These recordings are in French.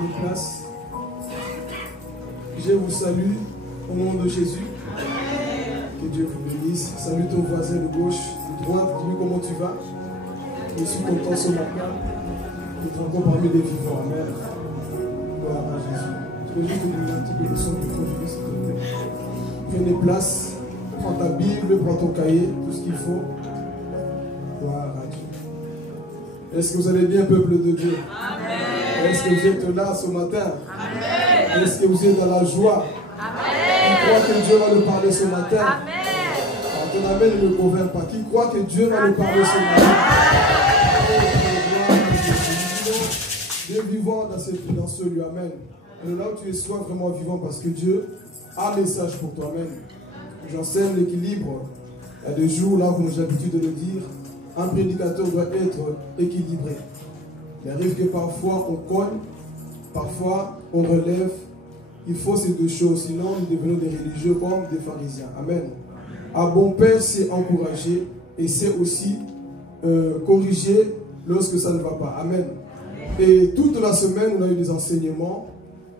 Prenez place. Je vous salue au nom de Jésus. Que Dieu vous bénisse. Salue ton voisin de gauche, de droite. Dis-lui comment tu vas. Je suis content ce matin d'être encore parmi les vivants. Amen. Gloire à Jésus. Je vais juste te donner un petit peu de son micro, s'il te plaît. Prenez place. Prends ta Bible, prends ton cahier, tout ce qu'il faut. Gloire à Dieu. Est-ce que vous allez bien, peuple de Dieu? Amen. Est-ce que vous êtes là ce matin? Amen. Est-ce que vous êtes dans la joie? Amen. Qui croit que Dieu va nous parler ce matin? Amen. Alors, ton amen ne me convainc pas. Qui croit que Dieu va nous parler ce matin? Dieu est vivant dans ce lieu. Amen. Et là où tu es, sois vraiment vivant parce que Dieu a un message pour toi. Amen. J'enseigne l'équilibre. Il y a des jours là où j'ai l'habitude de le dire. Un prédicateur doit être équilibré. Il arrive que parfois on colle, parfois on relève. Il faut ces deux choses, sinon nous devenons des religieux comme des pharisiens. Amen. Un bon père, c'est encourager et c'est aussi corriger lorsque ça ne va pas. Amen. Et toute la semaine, on a eu des enseignements.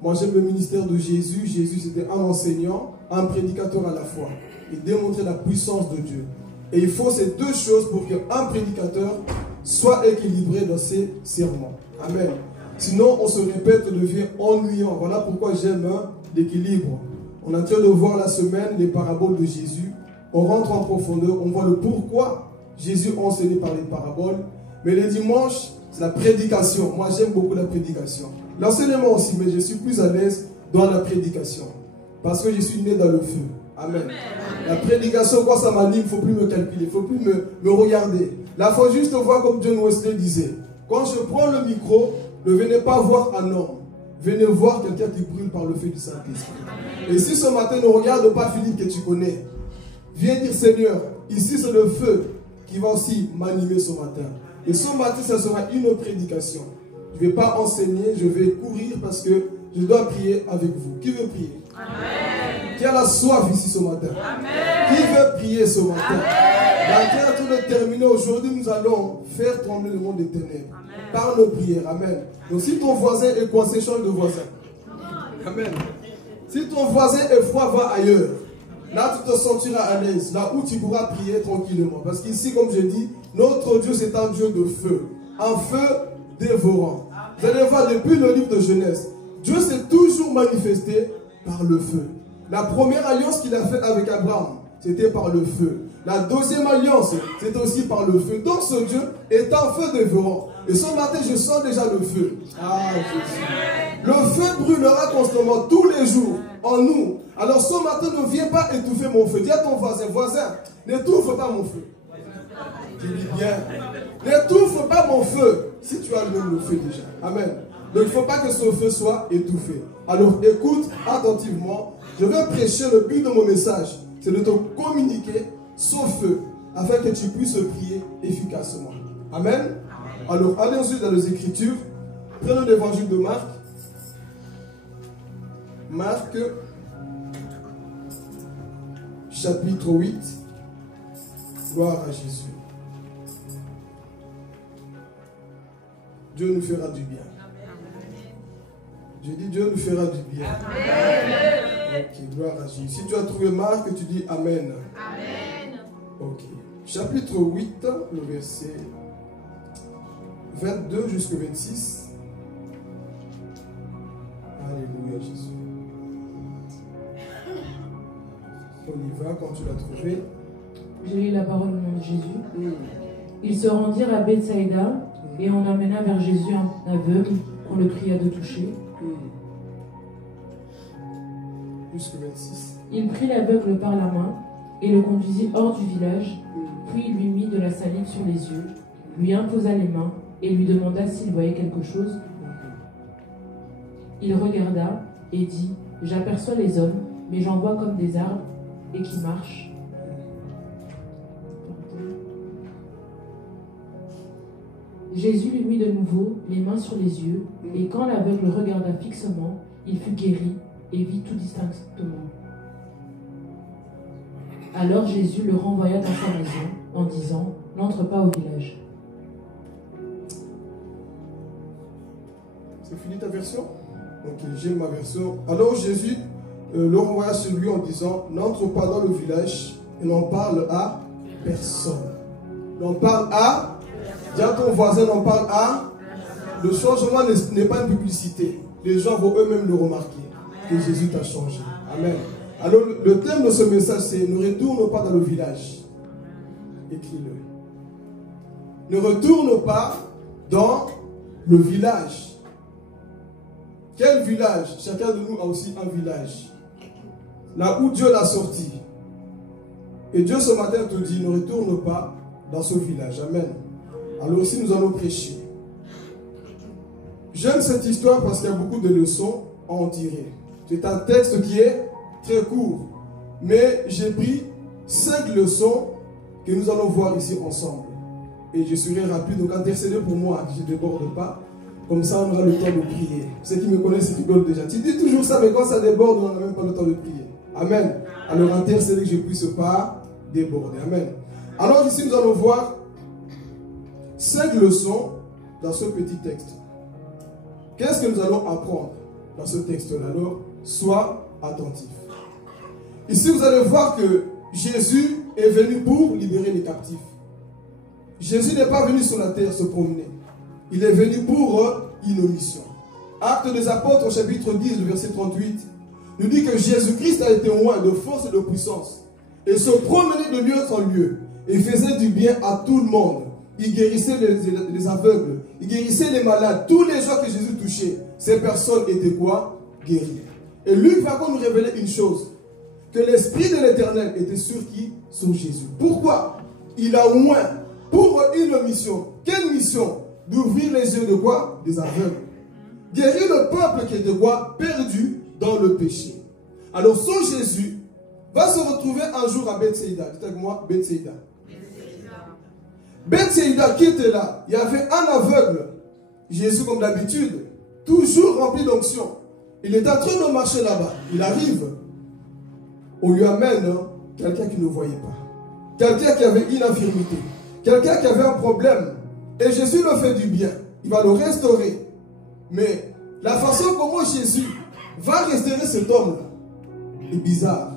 Moi, j'aime le ministère de Jésus. Jésus, c'était un enseignant, un prédicateur à la fois. Il démontrait la puissance de Dieu. Et il faut ces deux choses pour qu'un prédicateur soit équilibré dans ses sermons. Amen. Sinon, on se répète, on devient ennuyant. Voilà pourquoi j'aime l'équilibre. On a train de voir la semaine les paraboles de Jésus. On rentre en profondeur, on voit le pourquoi Jésus enseignait par les paraboles. Mais les dimanches, c'est la prédication. Moi, j'aime beaucoup la prédication. L'enseignement aussi, mais je suis plus à l'aise dans la prédication. Parce que je suis né dans le feu. Amen. La prédication, quoi, ça m'anime, il ne faut plus me calculer, il ne faut plus me regarder. Là, il faut juste voir comme John Wesley disait. Quand je prends le micro, ne venez pas voir un homme. Venez voir quelqu'un qui brûle par le feu du Saint-Esprit. Et si ce matin ne regarde pas Philippe que tu connais, viens dire Seigneur, ici c'est le feu qui va aussi m'animer ce matin. Et ce matin, ça sera une prédication. Je ne vais pas enseigner, je vais courir parce que je dois prier avec vous. Qui veut prier? Amen. Qui a la soif ici ce matin? Amen. Qui veut prier ce matin? Amen. Qui est en train de terminer aujourd'hui, nous allons faire trembler le monde des ténèbres. Amen. Par nos prières. Amen. Donc si ton voisin est coincé, change de voisin. Amen. Si ton voisin est froid, va ailleurs. Là, tu te sentiras à l'aise. Là où tu pourras prier tranquillement. Parce qu'ici, comme je dis, notre Dieu, c'est un Dieu de feu. Un feu dévorant. Vous allez voir, depuis le livre de Genèse, Dieu s'est toujours manifesté par le feu. La première alliance qu'il a faite avec Abraham, c'était par le feu. La deuxième alliance, c'était aussi par le feu. Donc ce Dieu est un feu dévorant. Et ce matin, je sens déjà le feu. Ah, Jésus. Le feu brûlera constamment, tous les jours, en nous. Alors ce matin, ne viens pas étouffer mon feu. Dis à ton voisin, voisin, n'étouffe pas mon feu. Tu dis bien, n'étouffe pas mon feu. Si tu as le feu déjà. Amen. Donc il ne faut pas que ce feu soit étouffé. Alors écoute attentivement. Je vais prêcher, le but de mon message, c'est de te communiquer ce feu, afin que tu puisses prier efficacement. Amen. Alors allez ensuite dans les Écritures. Prenons l'évangile de Marc. Marc, chapitre 8. Gloire à Jésus. Dieu nous fera du bien. Je dis Dieu nous fera du bien. Amen. Ok, gloire à Jésus. Si tu as trouvé Marc, tu dis Amen. Amen. Ok. Chapitre 8, le verset 22 jusqu'au 26. Alléluia Jésus. On y va quand tu l'as trouvé. J'ai lu la parole au nom de Jésus. Ils se rendirent à Bethsaïda et on amena vers Jésus un aveugle qu'on le pria de toucher. Jusqu'au 26. Il prit l'aveugle par la main et le conduisit hors du village, puis lui mit de la salive sur les yeux, lui imposa les mains et lui demanda s'il voyait quelque chose. Il regarda et dit, j'aperçois les hommes, mais j'en vois comme des arbres et qui marchent. Jésus lui mit de nouveau les mains sur les yeux, et quand l'aveugle regarda fixement, il fut guéri et vit tout distinctement. Alors Jésus le renvoya dans sa maison en disant, n'entre pas au village. C'est fini ta version? Ok, j'aime ma version. Alors Jésus le renvoya chez lui en disant, n'entre pas dans le village et n'en parle à personne. N'en parle à, dis à ton voisin, n'en parle à. Le changement n'est pas une publicité. Les gens vont eux-mêmes le remarquer. Que Jésus t'a changé. Amen. Alors le thème de ce message c'est, ne retourne pas dans le village. Écris-le. Ne retourne pas dans le village. Quel village? Chacun de nous a aussi un village. Là où Dieu l'a sorti. Et Dieu ce matin te dit, ne retourne pas dans ce village. Amen. Alors aussi nous allons prêcher. J'aime cette histoire parce qu'il y a beaucoup de leçons à en tirer. C'est un texte qui est très court. Mais j'ai pris 5 leçons que nous allons voir ici ensemble. Et je serai rapide, donc intercédez pour moi, que je ne déborde pas. Comme ça, on aura le temps de prier. Ceux qui me connaissent, ils rigolent déjà. Tu dis toujours ça, mais quand ça déborde, on n'a même pas le temps de prier. Amen. Alors intercédez que je ne puisse pas déborder. Amen. Alors ici, nous allons voir 5 leçons dans ce petit texte. Qu'est-ce que nous allons apprendre dans ce texte-là? Alors, sois attentif. Ici, vous allez voir que Jésus est venu pour libérer les captifs. Jésus n'est pas venu sur la terre se promener. Il est venu pour une mission. Actes des Apôtres, chapitre 10, le verset 38, nous dit que Jésus-Christ a été loin de force et de puissance et se promenait de lieu en lieu et faisait du bien à tout le monde. Il guérissait les aveugles, il guérissait les malades. Tous les gens que Jésus touchait, ces personnes étaient quoi? Guéries. Et Luc va nous révéler une chose, que l'Esprit de l'Éternel était sur qui? Sur Jésus. Pourquoi? Il a oint pour une mission. Quelle mission? D'ouvrir les yeux de quoi? Des aveugles. Guérir le peuple qui était quoi? Perdu dans le péché. Alors ce Jésus va se retrouver un jour à Bethsaïda. Dites avec moi, Bethsaïda. Bethsaïda qui était là? Il y avait un aveugle. Jésus comme d'habitude, toujours rempli d'onction. Il est en train de marcher là-bas. Il arrive. On lui amène quelqu'un qui ne voyait pas. Quelqu'un qui avait une infirmité. Quelqu'un qui avait un problème. Et Jésus le fait du bien. Il va le restaurer. Mais la façon comment Jésus va restaurer cet homme-là est bizarre.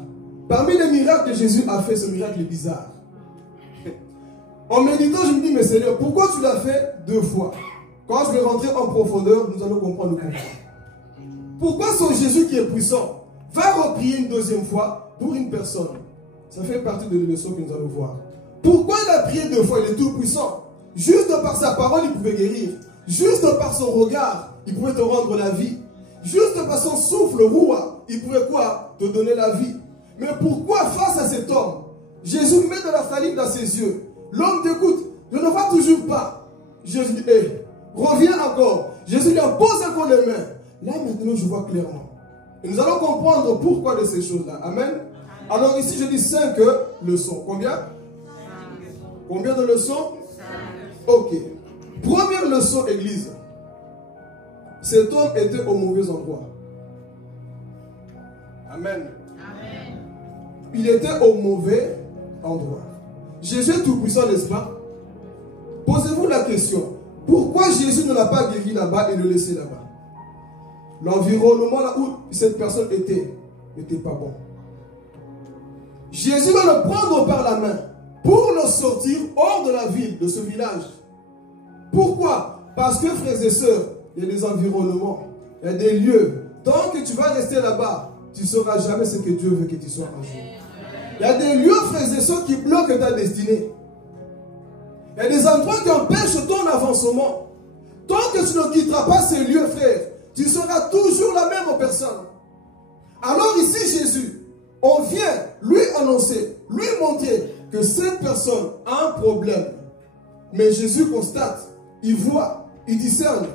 Parmi les miracles que Jésus a fait, ce miracle est bizarre. En méditant, je me dis, mais Seigneur, pourquoi tu l'as fait 2 fois? Quand je vais rentrer en profondeur, nous allons comprendre le pourquoi. Pourquoi ce Jésus qui est puissant va reprier une 2e fois pour une personne? Ça fait partie de la leçon que nous allons voir. Pourquoi il a prié 2 fois? Il est tout puissant. Juste par sa parole, il pouvait guérir. Juste par son regard, il pouvait te rendre la vie. Juste par son souffle, roua, il pouvait quoi? Te donner la vie. Mais pourquoi face à cet homme, Jésus met de la salive dans ses yeux? L'homme t'écoute, je ne vois toujours pas. Jésus dit, hey, reviens encore. Jésus lui impose encore les mains. Là maintenant je vois clairement. Et nous allons comprendre pourquoi de ces choses-là. Amen. Alors ici je dis 5 leçons. Combien? Combien de leçons? Ok. Première leçon, église. Cet homme était au mauvais endroit. Amen. Amen. Il était au mauvais endroit. Jésus est tout puissant, n'est-ce pas? Posez-vous la question. Pourquoi Jésus ne l'a pas guéri là-bas et le laissé là-bas? L'environnement là où cette personne était n'était pas bon. Jésus va le prendre par la main pour le sortir hors de la ville, de ce village. Pourquoi? Parce que, frères et sœurs, il y a des environnements, il y a des lieux. Tant que tu vas rester là-bas, tu ne sauras jamais ce que Dieu veut que tu sois un jour. Il y a des lieux, frères et sœurs, qui bloquent ta destinée. Il y a des endroits qui empêchent ton avancement. Tant que tu ne quitteras pas ces lieux, frère, tu seras toujours la même personne. Alors ici, Jésus, on vient lui annoncer, lui montrer que cette personne a un problème. Mais Jésus constate, il voit, il discerne.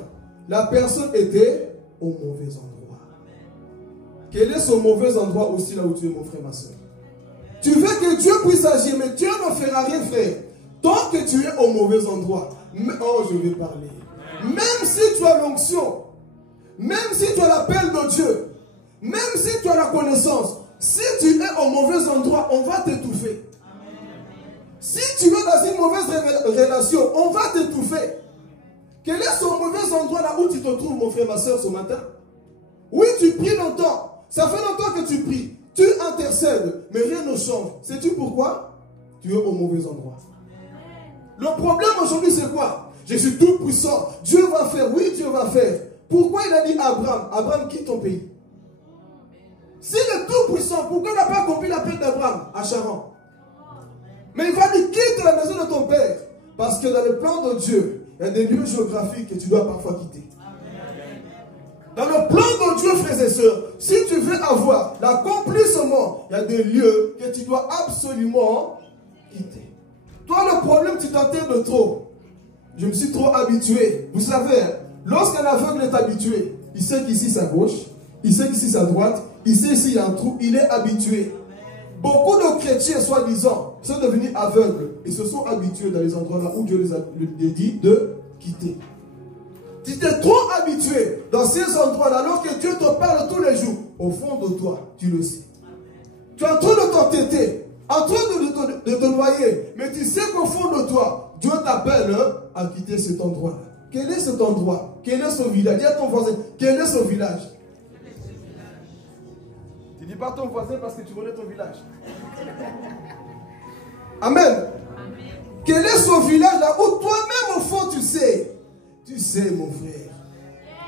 La personne était au mauvais endroit. Quel est ce mauvais endroit aussi là où tu es, mon frère, ma soeur? Tu veux que Dieu puisse agir, mais Dieu ne fera rien, frère. Tant que tu es au mauvais endroit. Oh, je vais parler. Même si tu as l'onction, même si tu as l'appel de Dieu, même si tu as la connaissance, si tu es au mauvais endroit, on va t'étouffer. Si tu es dans une mauvaise relation, on va t'étouffer. Quel est ce mauvais endroit là où tu te trouves, mon frère, ma soeur, ce matin? Oui, tu pries longtemps. Ça fait longtemps que tu pries. Tu intercèdes, mais rien ne change. Sais-tu pourquoi? Tu es au mauvais endroit. Le problème aujourd'hui, c'est quoi? Je suis tout puissant. Dieu va faire. Oui, Dieu va faire. Pourquoi il a dit à Abraham, Abraham, quitte ton pays? S'il est tout puissant, pourquoi il n'a pas accompli l'appel d'Abraham à Charan? Mais il va dire, quitte la maison de ton père. Parce que dans le plan de Dieu, il y a des lieux géographiques que tu dois parfois quitter. Dans le plan de Dieu, frères et sœurs, si tu veux avoir l'accomplissement, il y a des lieux que tu dois absolument quitter. Toi, le problème, tu t'enterres de trop. Je me suis trop habitué. Vous savez, lorsqu'un aveugle est habitué, il sait qu'ici c'est à gauche, il sait qu'ici c'est à droite, il sait ici il y a un trou, il est habitué. Beaucoup de chrétiens, soi-disant, sont devenus aveugles et se sont habitués dans les endroits là où Dieu les a dit de quitter. Tu t'es trop habitué dans ces endroits-là, alors que Dieu te parle tous les jours. Au fond de toi, tu le sais. Tu es en train de t'entêter, en train de te noyer, mais tu sais qu'au fond de toi, Dieu t'appelle à quitter cet endroit-là. Quel est cet endroit? Quel est ce village? Dis à ton voisin, quel est ce village? Tu ne dis pas ton voisin parce que tu connais ton village. Amen. Quel est ce village là où toi-même au fond tu sais? Tu sais mon frère.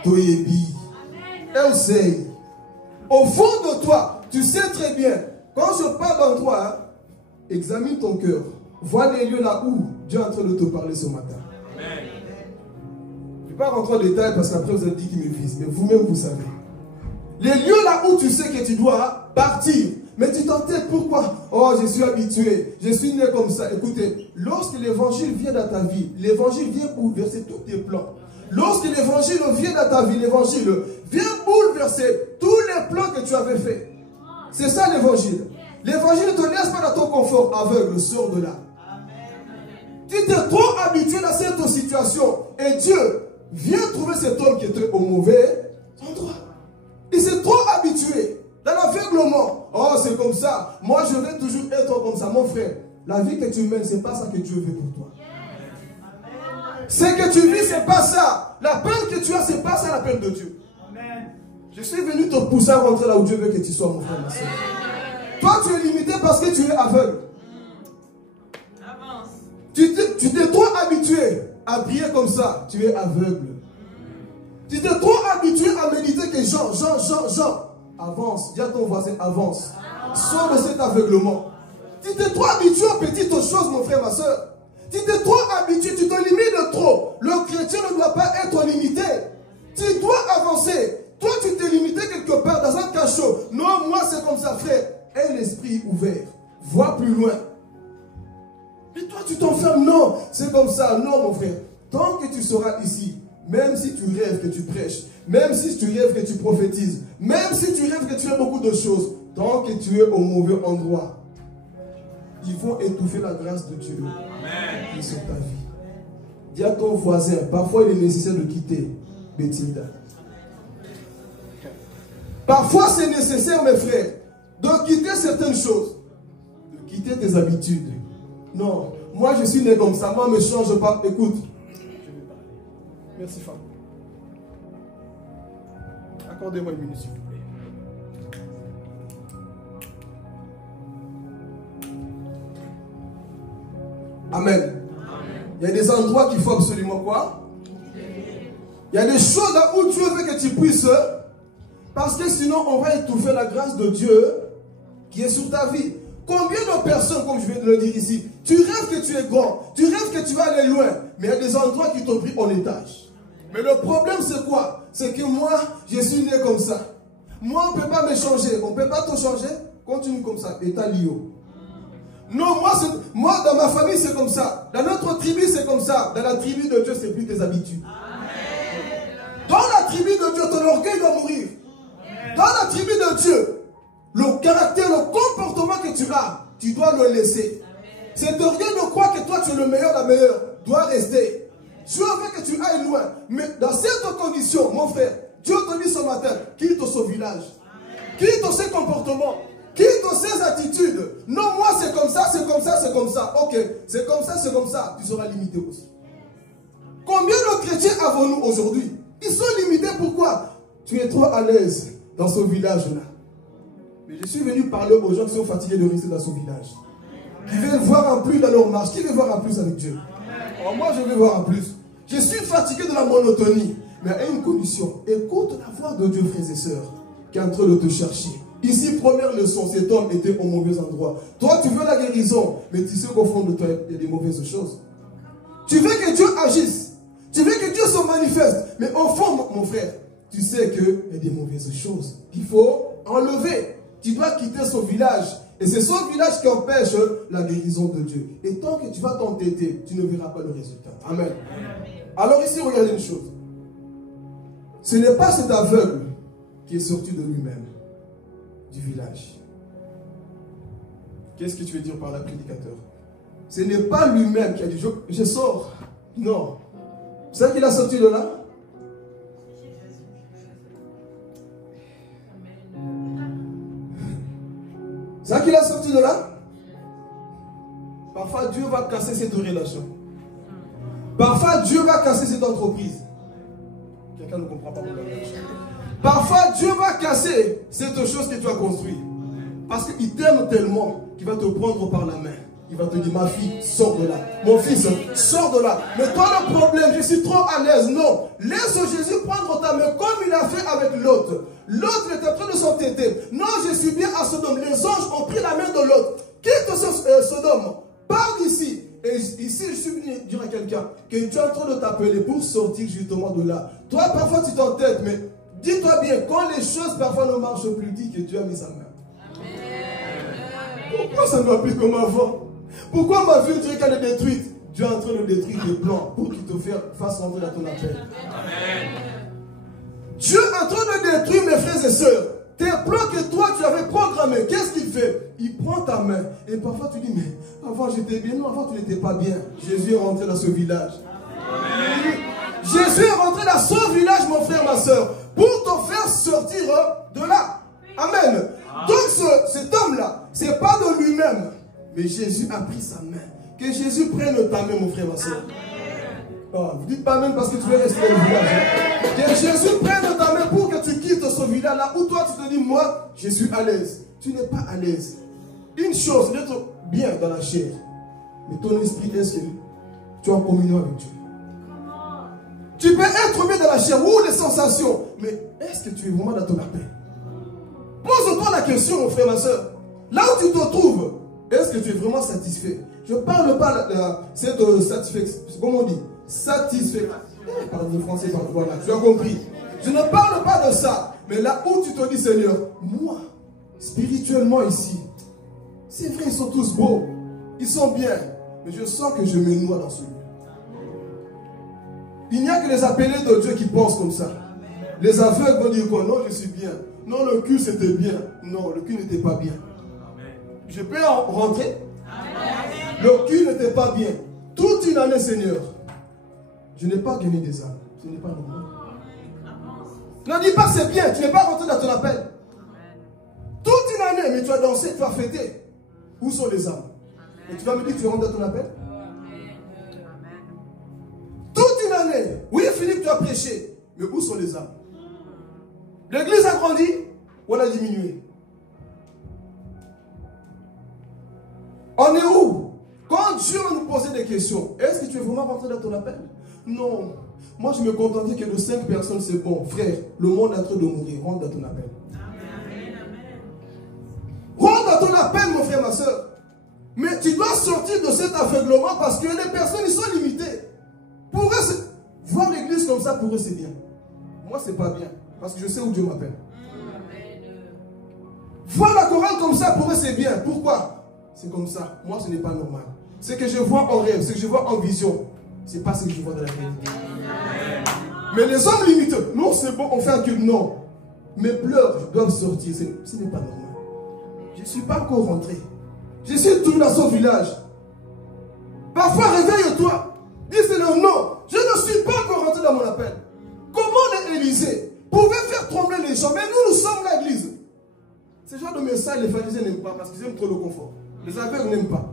Toyebi. Elsei. Au fond de toi, tu sais très bien. Quand je parle d'endroit, examine ton cœur. Vois les lieux là où Dieu est en train de te parler ce matin. Amen. Je ne vais pas rentrer en détail parce qu'après vous avez dit qu'il me vise. Mais vous-même vous savez. Les lieux là où tu sais que tu dois partir. Mais tu t'entêtes pourquoi? Oh, je suis habitué. Je suis né comme ça. Écoutez, lorsque l'évangile vient dans ta vie, l'évangile vient bouleverser tous tes plans. Lorsque l'évangile vient dans ta vie, l'évangile vient bouleverser tous les plans que tu avais faits. C'est ça l'évangile. L'évangile ne te laisse pas dans ton confort aveugle, sors de là. Tu t'es trop habitué dans cette situation et Dieu vient trouver cet homme qui était au mauvais endroit. Il s'est trop habitué dans l'aveuglement. Oh, c'est comme ça. Moi, je vais toujours être comme ça. Mon frère, la vie que tu mènes, ce n'est pas ça que Dieu veut pour toi. Ce que tu vis, ce n'est pas ça. La peine que tu as, ce n'est pas ça la peine de Dieu. Je suis venu te pousser à rentrer là où Dieu veut que tu sois, mon frère, ma soeur. Toi, tu es limité parce que tu es aveugle. Tu t'es trop habitué à prier comme ça. Tu es aveugle. Tu t'es trop habitué à méditer que Jean. Avance. Dis à ton voisin, avance. Sors de cet aveuglement. Tu t'es trop habitué aux petites choses, mon frère, ma soeur. Tu t'es trop habitué, tu te limites trop. Le chrétien ne doit pas être limité. Tu dois avancer. Toi, tu t'es limité quelque part dans un cachot. Non, moi, c'est comme ça, frère. Aie l'esprit ouvert. Vois plus loin. Mais toi, tu t'enfermes. Non, c'est comme ça. Non, mon frère. Tant que tu seras ici, même si tu rêves que tu prêches, même si tu rêves que tu prophétises, même si tu rêves que tu fais beaucoup de choses, tant que tu es au mauvais endroit, ils vont étouffer la grâce de Dieu qui est sur ta vie. Dis à ton voisin, parfois il est nécessaire de quitter Bethilda. Parfois c'est nécessaire, mes frères, de quitter certaines choses, de quitter tes habitudes. Non, moi je suis né comme ça, moi je ne change pas. Écoute, merci femme. Accordez-moi une minute s'il vous plaît. Amen. Il y a des endroits qu'il faut absolument quoi? Il y a des choses là où Dieu veut que tu puisses, parce que sinon on va étouffer la grâce de Dieu qui est sur ta vie. Combien de personnes, comme je viens de le dire ici, tu rêves que tu es grand, tu rêves que tu vas aller loin, mais il y a des endroits qui t'ont pris en étage. Mais le problème c'est quoi? C'est que moi, je suis né comme ça. Moi, on ne peut pas me changer. On ne peut pas te changer. Continue comme ça. État Lio. Non, moi, dans ma famille, c'est comme ça. Dans notre tribu, c'est comme ça. Dans la tribu de Dieu, c'est plus tes habitudes. Amen. Dans la tribu de Dieu, ton orgueil doit mourir. Amen. Dans la tribu de Dieu, le caractère, le comportement que tu as, tu dois le laisser. Cet orgueil de croire que toi, tu es le meilleur, la meilleure, doit rester. Dieu veut que tu ailles loin. Mais dans cette condition, mon frère, Dieu te dit ce matin, quitte ce village. Quitte ces comportements. Quitte ces attitudes. Non, moi c'est comme ça, c'est comme ça, c'est comme ça. Ok, c'est comme ça, c'est comme ça. Tu seras limité aussi. Combien de chrétiens avons-nous aujourd'hui? Ils sont limités, pourquoi? tu es trop à l'aise dans ce village-là. Mais je suis venu parler aux gens qui sont fatigués de rester dans ce village. Qui veulent voir un plus dans leur marche. Qui veut voir un plus avec Dieu? Alors moi, je veux voir un plus. Je suis fatigué de la monotonie. Mais à une condition. Écoute la voix de Dieu, frères et sœurs, qui est en train de te chercher. Ici, première leçon, cet homme était au mauvais endroit. Toi, tu veux la guérison, mais tu sais qu'au fond de toi, il y a des mauvaises choses. Tu veux que Dieu agisse. Tu veux que Dieu se manifeste. Mais au fond, mon frère, tu sais qu'il y a des mauvaises choses qu'il faut enlever. Tu dois quitter ce village. Et c'est ce village qui empêche la guérison de Dieu. Et tant que tu vas t'entêter, tu ne verras pas le résultat. Amen. Alors ici, regardez une chose. Ce n'est pas cet aveugle qui est sorti de lui-même, du village. Qu'est-ce que tu veux dire par là, prédicateur? Ce n'est pas lui-même qui a dit je sors. Non. C'est ça qu'il a sorti de là? C'est ça qu'il a sorti de là? Parfois Dieu va casser cette relation. Parfois Dieu va casser cette entreprise. Quelqu'un ne comprend pas mon langage. Parfois Dieu va casser cette chose que tu as construite. Parce qu'il t'aime tellement qu'il va te prendre par la main. Il va te dire, ma fille, sors de là. Mon fils, sors de là. Mais toi, le problème, je suis trop à l'aise. Non. Laisse Jésus prendre ta main comme il a fait avec l'autre. L'autre était en train de s'entêter. Non, je suis bien à Sodome. Les anges ont pris la main de l'autre. Quitte Sodome. Pars d'ici. Et ici, je suis venu dire à quelqu'un que tu es en train de t'appeler pour sortir justement de là. Toi, parfois, tu t'entêtes, mais dis-toi bien, quand les choses parfois ne marchent plus, dis que Dieu a mis sa main. Pourquoi ça ne va plus comme avant? Pourquoi ma vie dirait qu'elle est détruite? Dieu est en train de détruire des plans pour qu'il te fasse rentrer dans ton appel. Amen. Dieu est en train de détruire, mes frères et sœurs, tes plans que toi tu avais programmés. Qu'est-ce qu'il fait? Il prend ta main. Et parfois tu dis, mais avant j'étais bien. Non, avant tu n'étais pas bien. Jésus est rentré dans ce village. Amen. Jésus est rentré dans ce village, mon frère, ma soeur, pour te faire sortir de là. Amen. Donc cet homme-là, ce n'est pas de lui-même. Mais Jésus a pris sa main. Que Jésus prenne ta main, mon frère, ma soeur. Oh, vous dites pas même parce que tu veux rester au village. Hein? Que Jésus prenne ta main pour que tu quittes ce village-là où toi tu te dis, moi, je suis à l'aise. Tu n'es pas à l'aise. Une chose, c'est d'être bien dans la chair. Mais ton esprit, est-ce que tu es en communion avec Dieu? Tu peux être bien dans la chair ou les sensations. Mais est-ce que tu es vraiment dans ton appel? Pose-toi la question, mon frère, ma soeur. Là où tu te trouves, est-ce que tu es vraiment satisfait? Je ne parle pas de cette satisfaction. Comment on dit? Satisfaction. Pardon, le français, voilà, tu as compris. Je ne parle pas de ça. Mais là où tu te dis, Seigneur, moi, spirituellement ici, c'est vrai, ils sont tous beaux. Ils sont bien. Mais je sens que je me noie dans ce lieu. Il n'y a que les appelés de Dieu qui pensent comme ça. Les aveugles vont dire quoi? Non, je suis bien. Non, le cul c'était bien. Non, le cul n'était pas bien. Je peux rentrer? Le cul n'était pas bien. Toute une année, Seigneur, je n'ai pas gagné des âmes. Ce n'est pas normal. Ne dis pas c'est bien. Tu n'es pas rentré dans ton appel. Toute une année, mais tu as dansé, tu as fêté. Où sont les âmes? Et tu vas me dire que tu rentres dans ton appel? Toute une année. Oui, Philippe, tu as prêché. Mais où sont les âmes? L'église a grandi ou elle a diminué? On est où? Quand Dieu nous posait des questions, est-ce que tu es vraiment rentré dans ton appel? Non. Moi, je me contentais que de 5 personnes, c'est bon. Frère, le monde est en train de mourir. Rentre dans ton appel. Amen. Rentre dans ton appel, mon frère, ma soeur. Mais tu dois sortir de cet aveuglement parce que les personnes, ils sont limitées. Pour eux, voir l'église comme ça, pour eux, c'est bien. Moi, c'est pas bien. Parce que je sais où Dieu m'appelle. Voir la chorale comme ça, pour eux, c'est bien. Pourquoi? C'est comme ça. Moi, ce n'est pas normal. Ce que je vois en rêve, ce que je vois en vision, ce n'est pas ce que je vois dans la réalité. Mais les hommes limités, non, c'est bon, on fait un culte. Non. Mes pleurs doivent sortir. Ce n'est pas normal. Je ne suis pas encore rentré. Je suis toujours dans son village. Parfois, réveille-toi. Dis Seigneur, non, je ne suis pas encore rentré dans mon appel. Comment les Élysée pouvaient faire trembler les gens? Mais nous sommes l'église. Ce genre de message, les pharisiens n'aiment pas parce qu'ils aiment trop le confort. Les aveugles n'aiment pas.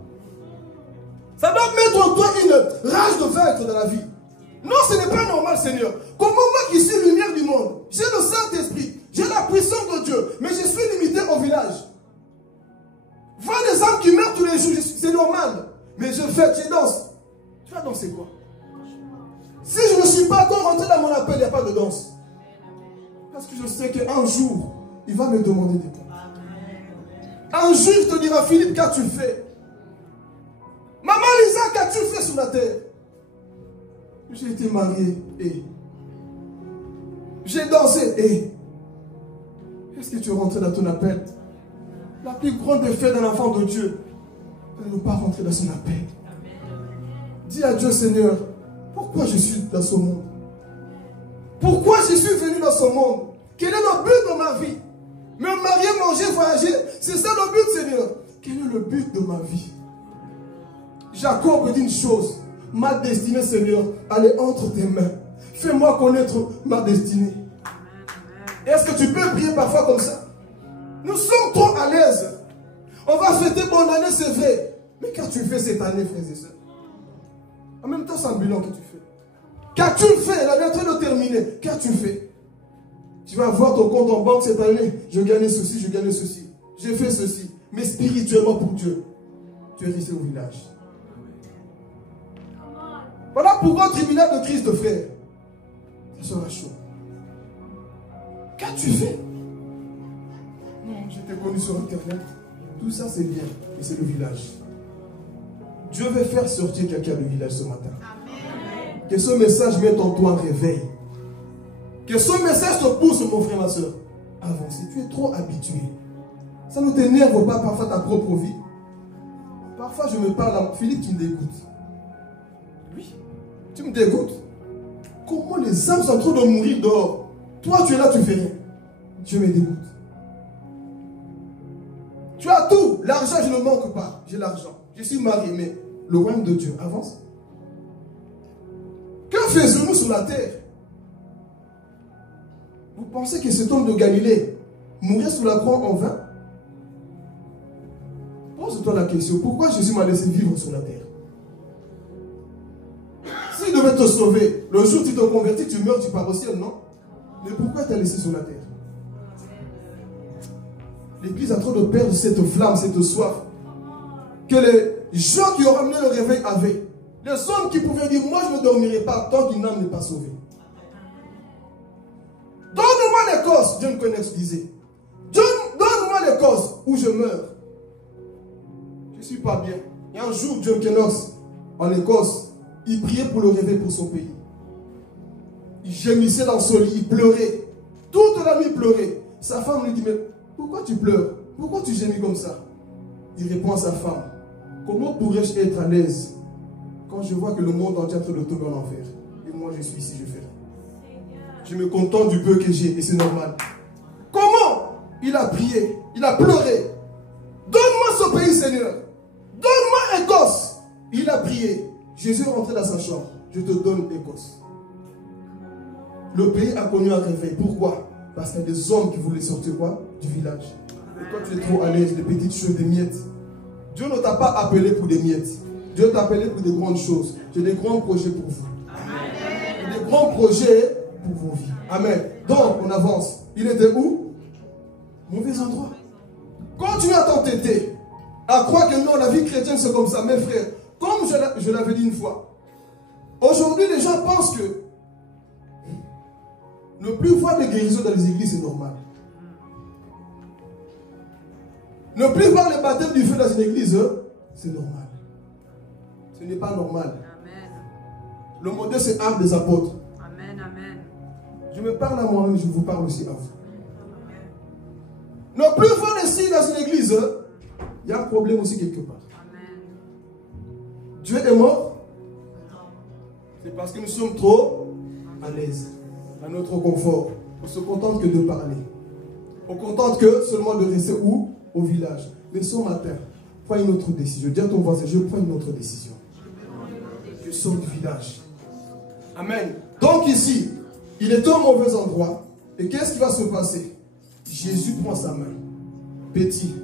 Ça doit mettre en toi une rage de vaincre dans la vie. Non, ce n'est pas normal, Seigneur. Comment moi qui suis lumière du monde, j'ai le Saint-Esprit, Parce que je sais qu'un jour, il va me demander des comptes. Un jour, il te dira, Philippe, qu'as-tu fait? Maman Lisa, qu'as-tu fait sur la terre? J'ai été marié et j'ai dansé et est-ce que tu es rentré dans ton appel? La plus grande défaite d'un enfant de Dieu, c'est de ne pas rentrer dans son appel. Dis à Dieu, Seigneur, pourquoi je suis dans ce monde? Pourquoi je suis venu dans ce monde? Quel est le but de ma vie? Me marier, manger, voyager, c'est ça le but, Seigneur. Quel est le but de ma vie? Jacob me dit une chose, ma destinée, Seigneur, elle est entre tes mains. Fais-moi connaître ma destinée. Est-ce que tu peux prier parfois comme ça? Nous sommes trop à l'aise. On va fêter bonne année, c'est vrai. Mais qu'as-tu fait cette année, frères et sœurs? En même temps, c'est un bilan que tu fais. Qu'as-tu fait? Elle est en train de terminer. Qu'as-tu fait? Tu vas voir ton compte en banque cette année. Je gagnais ceci, je gagnais ceci. J'ai fait ceci. Mais spirituellement pour Dieu, tu es resté au village. Voilà pourquoi au tribunal de Christ, frère, ça sera chaud. Qu'as-tu fait? Non, j'étais connu sur Internet. Tout ça, c'est bien. Mais c'est le village. Dieu veut faire sortir quelqu'un du village ce matin. Amen. Que ce message mette en toi un réveil. Que ce message te pousse, mon frère, ma soeur, à avancer. Tu es trop habitué. Ça ne t'énerve pas parfois ta propre vie. Parfois, je me parle à Philippe, tu me dégoûtes. Oui, tu me dégoûtes. Comment les âmes sont en train de mourir dehors? Toi, tu es là, tu fais rien. Dieu me dégoûte. Tu as tout. L'argent, je ne manque pas. J'ai l'argent. Je suis marié, mais le royaume de Dieu avance. Que faisons-nous sur la terre? Vous pensez que cet homme de Galilée mourir sous la croix en vain? Pose-toi la question. Pourquoi Jésus m'a laissé vivre sur la terre? S'il devait te sauver, le jour où tu te convertis, tu meurs, tu pars au ciel, non? Mais pourquoi t'as laissé sur la terre? L'Église est en train de perdre cette flamme, cette soif que les gens qui ont ramené le réveil avaient. Les hommes qui pouvaient dire, moi je ne dormirai pas tant qu'une âme n'est pas sauvée. Donne-moi l'Écosse, John Connex disait. Donne-moi l'Écosse où je meurs. Je ne suis pas bien. Et un jour, John Connex, en Écosse, il priait pour le réveil pour son pays. Il gémissait dans son lit, il pleurait. Toute la nuit, il pleurait. Sa femme lui dit, mais pourquoi tu pleures? Pourquoi tu gémis comme ça? Il répond à sa femme, comment pourrais-je être à l'aise quand je vois que le monde entier est en train de tomber en enfer? Et moi, je suis ici, je fais rien. Je me contente du peu que j'ai et c'est normal. Comment? Il a prié, il a pleuré. Donne-moi ce pays, Seigneur. Donne-moi Écosse. Il a prié. Jésus est rentré dans sa chambre. Je te donne Écosse. Le pays a connu un réveil. Pourquoi? Parce qu'il y a des hommes qui voulaient sortir quoi? Du village. Et toi, tu es trop à l'aise, des petites choses, des miettes. Dieu ne t'a pas appelé pour des miettes. Dieu t'a appelé pour des grandes choses. J'ai des grands projets pour vous. Amen. Des grands projets pour vos vies. Amen. Donc, on avance. Il était où? Mauvais endroit. Continue à t'entêter. À croire que non, la vie chrétienne, c'est comme ça. Mes frères, comme je l'avais dit une fois, aujourd'hui, les gens pensent que ne plus voir des guérisons dans les églises, c'est normal. Ne plus voir les baptêmes du feu dans une église, c'est normal. Ce n'est pas normal. Amen. Le modèle, c'est Actes des apôtres. Amen, amen. Je me parle à moi-même, je vous parle aussi à vous. Amen. Ne plus voir les signes dans une église, il y a un problème aussi quelque part. Amen. Dieu est mort. C'est parce que nous sommes trop à l'aise, à notre confort. On se contente que de parler. On se contente que seulement de rester où? Au village. Mais ce matin, prends une autre décision. Dis à ton voisin, je prends une autre décision. Je sors du village. Amen. Donc ici, il est au mauvais endroit. Et qu'est-ce qui va se passer? Jésus prend sa main. Petit,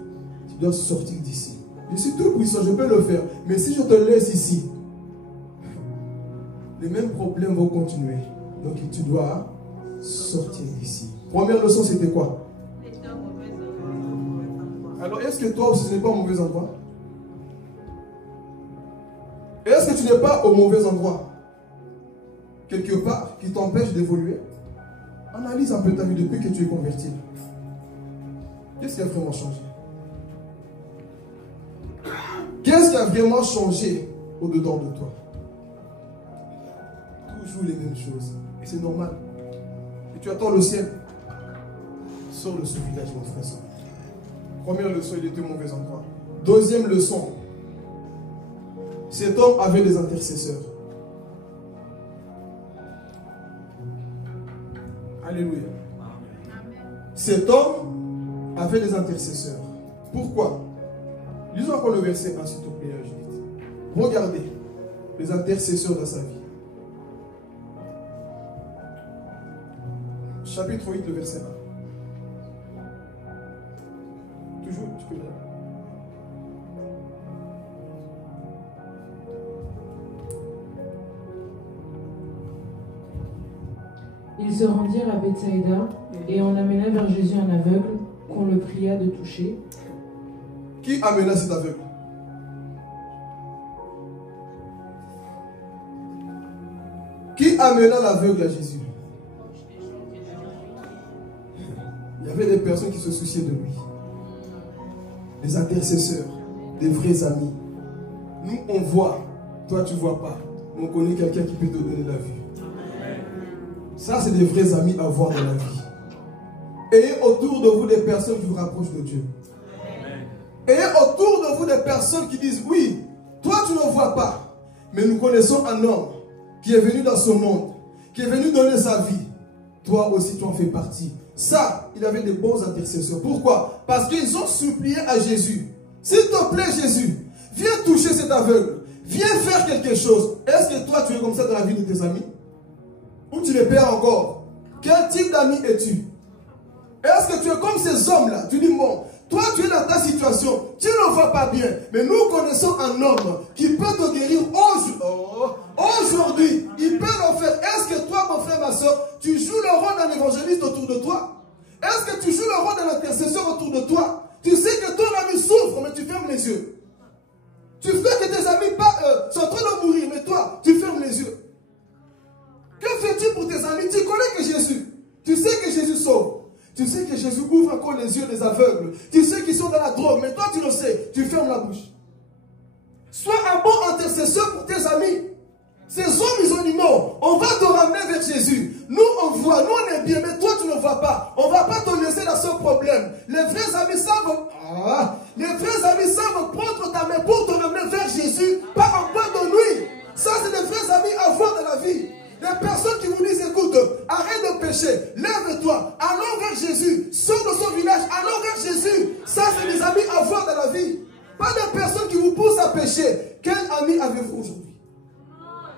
tu dois sortir d'ici. Je suis tout puissant, je peux le faire. Mais si je te laisse ici, les mêmes problèmes vont continuer. Donc tu dois sortir d'ici. Première leçon, c'était quoi? Alors, est-ce que toi aussi, ce n'est pas au mauvais endroit? Est-ce que tu n'es pas au mauvais endroit? Quelque part, qui t'empêche d'évoluer? On a Analyse un peu ta vie depuis que tu es converti. Qu'est-ce qui a vraiment changé? Qu'est-ce qui a vraiment changé au-dedans de toi? Toujours les mêmes choses. Et c'est normal. Et tu attends le ciel. Sors de ce village, mon frère. Première leçon, il était au mauvais endroit. Deuxième leçon. Cet homme avait des intercesseurs. Alléluia. Cet homme avait des intercesseurs. Pourquoi? Lisons encore le verset 1, s'il te plaît, Judith. Regardez les intercesseurs dans sa vie. Chapitre 8, le verset 1. Toujours, tu peux lire. Ils se rendirent à Bethsaïda et on amena vers Jésus un aveugle qu'on le pria de toucher. Qui amena cet aveugle? Qui amena l'aveugle à Jésus? Il y avait des personnes qui se souciaient de lui. Des intercesseurs, des vrais amis. Nous, on voit, toi tu ne vois pas. Mais on connaît quelqu'un qui peut te donner la vue. Ça, c'est des vrais amis à voir dans la vie. Ayez autour de vous des personnes qui vous rapprochent de Dieu. Ayez autour de vous des personnes qui disent, oui, toi tu ne vois pas, mais nous connaissons un homme qui est venu dans ce monde, qui est venu donner sa vie. Toi aussi, tu en fais partie. Ça, il avait des bons intercesseurs. Pourquoi? Parce qu'ils ont supplié à Jésus. S'il te plaît, Jésus, viens toucher cet aveugle. Viens faire quelque chose. Est-ce que toi, tu es comme ça dans la vie de tes amis? Ou tu les perds encore? Quel type d'ami es-tu? Est-ce que tu es comme ces hommes-là? Tu dis, bon, toi, tu es dans ta situation. Tu ne vas pas bien. Mais nous connaissons un homme qui peut te guérir aujourd'hui. Il peut le faire. Est-ce que toi, mon frère, ma soeur, tu joues le rôle d'un évangéliste autour de toi? Est-ce que tu joues le rôle d'un intercesseur autour de toi? Tu sais que ton ami souffre, mais tu fermes les yeux. Tu fais que tes amis sont en train de mourir, mais toi, tu fermes les yeux. Que fais-tu pour tes amis? Tu connais que Jésus. Tu sais que Jésus sauve. Tu sais que Jésus ouvre encore les yeux des aveugles. Tu sais qu'ils sont dans la drogue, mais toi tu le sais. Tu fermes la bouche. Sois un bon intercesseur pour tes amis. Ces hommes, ils ont dit non, on va te ramener vers Jésus. Nous, on voit, nous, on est bien, mais toi, tu ne vois pas. On ne va pas te laisser dans ce problème. Les vrais amis savent prendre ta main pour te ramener vers Jésus, pas en boîte de nuit. Ça, c'est des vrais amis à voir dans la vie. Les personnes qui vous disent, écoute, arrête de pécher, lève-toi, allons vers Jésus, sors de son village, allons vers Jésus. Ça, c'est des amis à voir dans la vie. Pas des personnes qui vous poussent à pécher. Quel ami avez-vous aujourd'hui?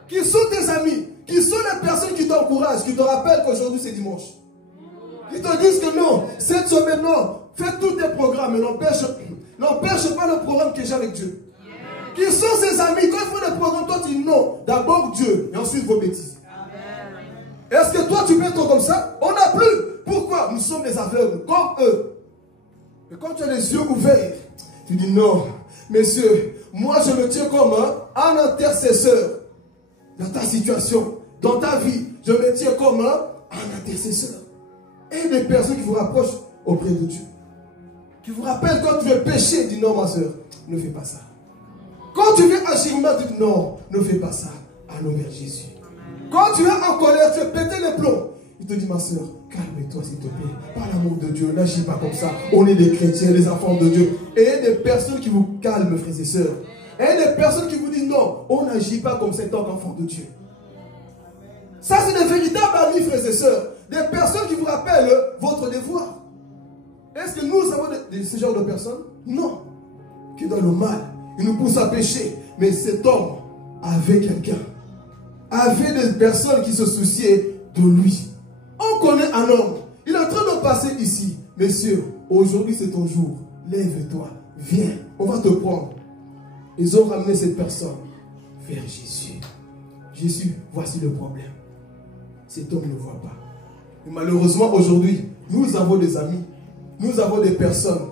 Qui sont tes amis? Qui sont les personnes qui t'encouragent, qui te rappellent qu'aujourd'hui c'est dimanche? Qui te disent que non, cette semaine, non, fais tous tes programmes, mais n'empêche pas le programme que j'ai avec Dieu. Qui sont ces amis? Quand ils font des programmes, toi tu dis non, d'abord Dieu, et ensuite vos bêtises. Est-ce que toi tu peux être comme ça? On n'a plus. Pourquoi? Nous sommes des aveugles, comme eux. Mais quand tu as les yeux ouverts, tu dis non, messieurs, moi je me tiens comme un intercesseur. Dans ta situation, dans ta vie, je me tiens comme un intercesseur. Et des personnes qui vous rapprochent auprès de Dieu. Qui vous rappellent quand tu veux pécher, dis non ma soeur, ne fais pas ça. Quand tu veux agir mal, dis non, ne fais pas ça. Allons vers Jésus. Quand tu es en colère, tu veux péter les plombs. Il te dit ma soeur, calme-toi s'il te plaît. Par l'amour de Dieu, n'agis pas comme ça. On est des chrétiens, des enfants de Dieu. Et des personnes qui vous calment, frères et sœurs. Et des personnes qui vous disent non, on n'agit pas comme cet enfant de Dieu. Ça, c'est des véritables amis, frères et sœurs. Des personnes qui vous rappellent votre devoir. Est-ce que nous avons ce genre de personnes? Non. Qui est dans le mal. Il nous pousse à pécher. Mais cet homme avait quelqu'un. Avait des personnes qui se souciaient de lui. On connaît un homme. Il est en train de passer ici. Messieurs, aujourd'hui c'est ton jour. Lève-toi. Viens. On va te prendre. Ils ont ramené cette personne vers Jésus. Jésus, voici le problème. Cet homme ne voit pas. Et malheureusement, aujourd'hui, nous avons des amis. Nous avons des personnes.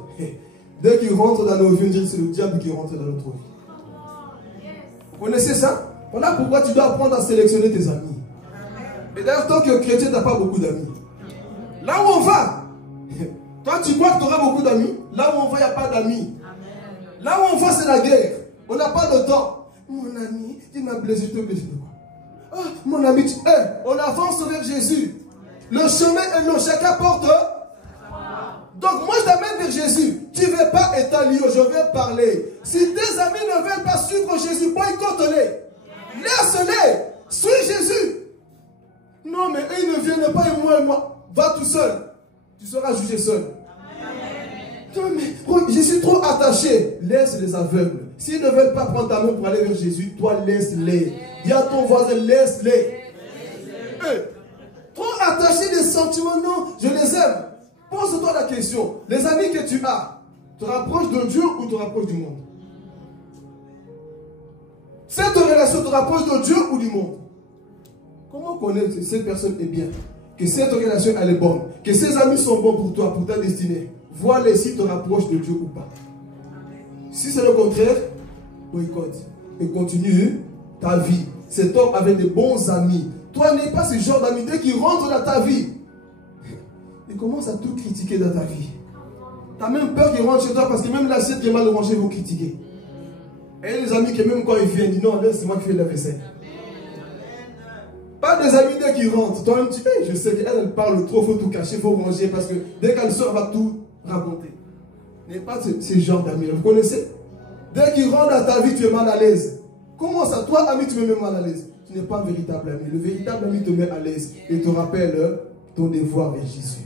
Dès qu'ils rentrent dans nos vies, c'est le diable qui rentre dans notre vie. Vous connaissez ça? Voilà pourquoi tu dois apprendre à sélectionner tes amis. Et d'ailleurs, tant que chrétien, tu n'as pas beaucoup d'amis. Là où on va, toi tu crois que tu auras beaucoup d'amis. Là où on va, il n'y a pas d'amis. Là où on va, c'est la guerre. On n'a pas de temps. Mon ami, il m'a blessé, je te blesse de quoi? Ah, mon ami, on avance vers Jésus. Le chemin est long, chacun porte. Donc moi je t'amène vers Jésus. Tu ne veux pas être à Lyon, je vais parler. Si tes amis ne veulent pas suivre Jésus, boycotte-les. Laisse-les. Suis Jésus. Non mais eux ils ne viennent pas et moi. Va tout seul. Tu seras jugé seul. Non mais je suis trop attaché. Laisse les aveugles. S'ils ne veulent pas prendre ta main pour aller vers Jésus, toi laisse-les. Dis à ton voisin, laisse-les. Trop attaché des sentiments, non, je les aime. Pose-toi la question. Les amis que tu as, te rapprochent de Dieu ou te rapprochent du monde? Cette relation te rapproche de Dieu ou du monde? Comment connaître que cette personne est bien? Que cette relation elle est bonne? Que ses amis sont bons pour toi, pour ta destinée? Vois-les s'ils te rapprochent de Dieu ou pas. Si c'est le contraire, boycotte. Et continue ta vie. Cet homme avait de bons amis. Toi, n'es pas ce genre d'amitié qui rentre dans ta vie. Il commence à tout critiquer dans ta vie. Tu as même peur qu'il rentre chez toi parce que même l'assiette qui est mal rangée, ils vont critiquer. Et les amis qui, même quand ils viennent, disent non, là, c'est moi qui fais la vaisselle. Pas des amis dès qu'ils rentrent. Toi-même, tu dis, je sais qu'elle parle trop, il faut tout cacher, il faut ranger parce que dès qu'elle sort, elle va tout raconter. N'est pas ce genre d'amis. Vous connaissez? Dès qu'ils rentrent dans ta vie, tu es mal à l'aise. Comment ça? Toi, ami, tu me mets mal à l'aise. Tu n'es pas un véritable ami. Le véritable ami te met à l'aise et te rappelle ton devoir vers Jésus.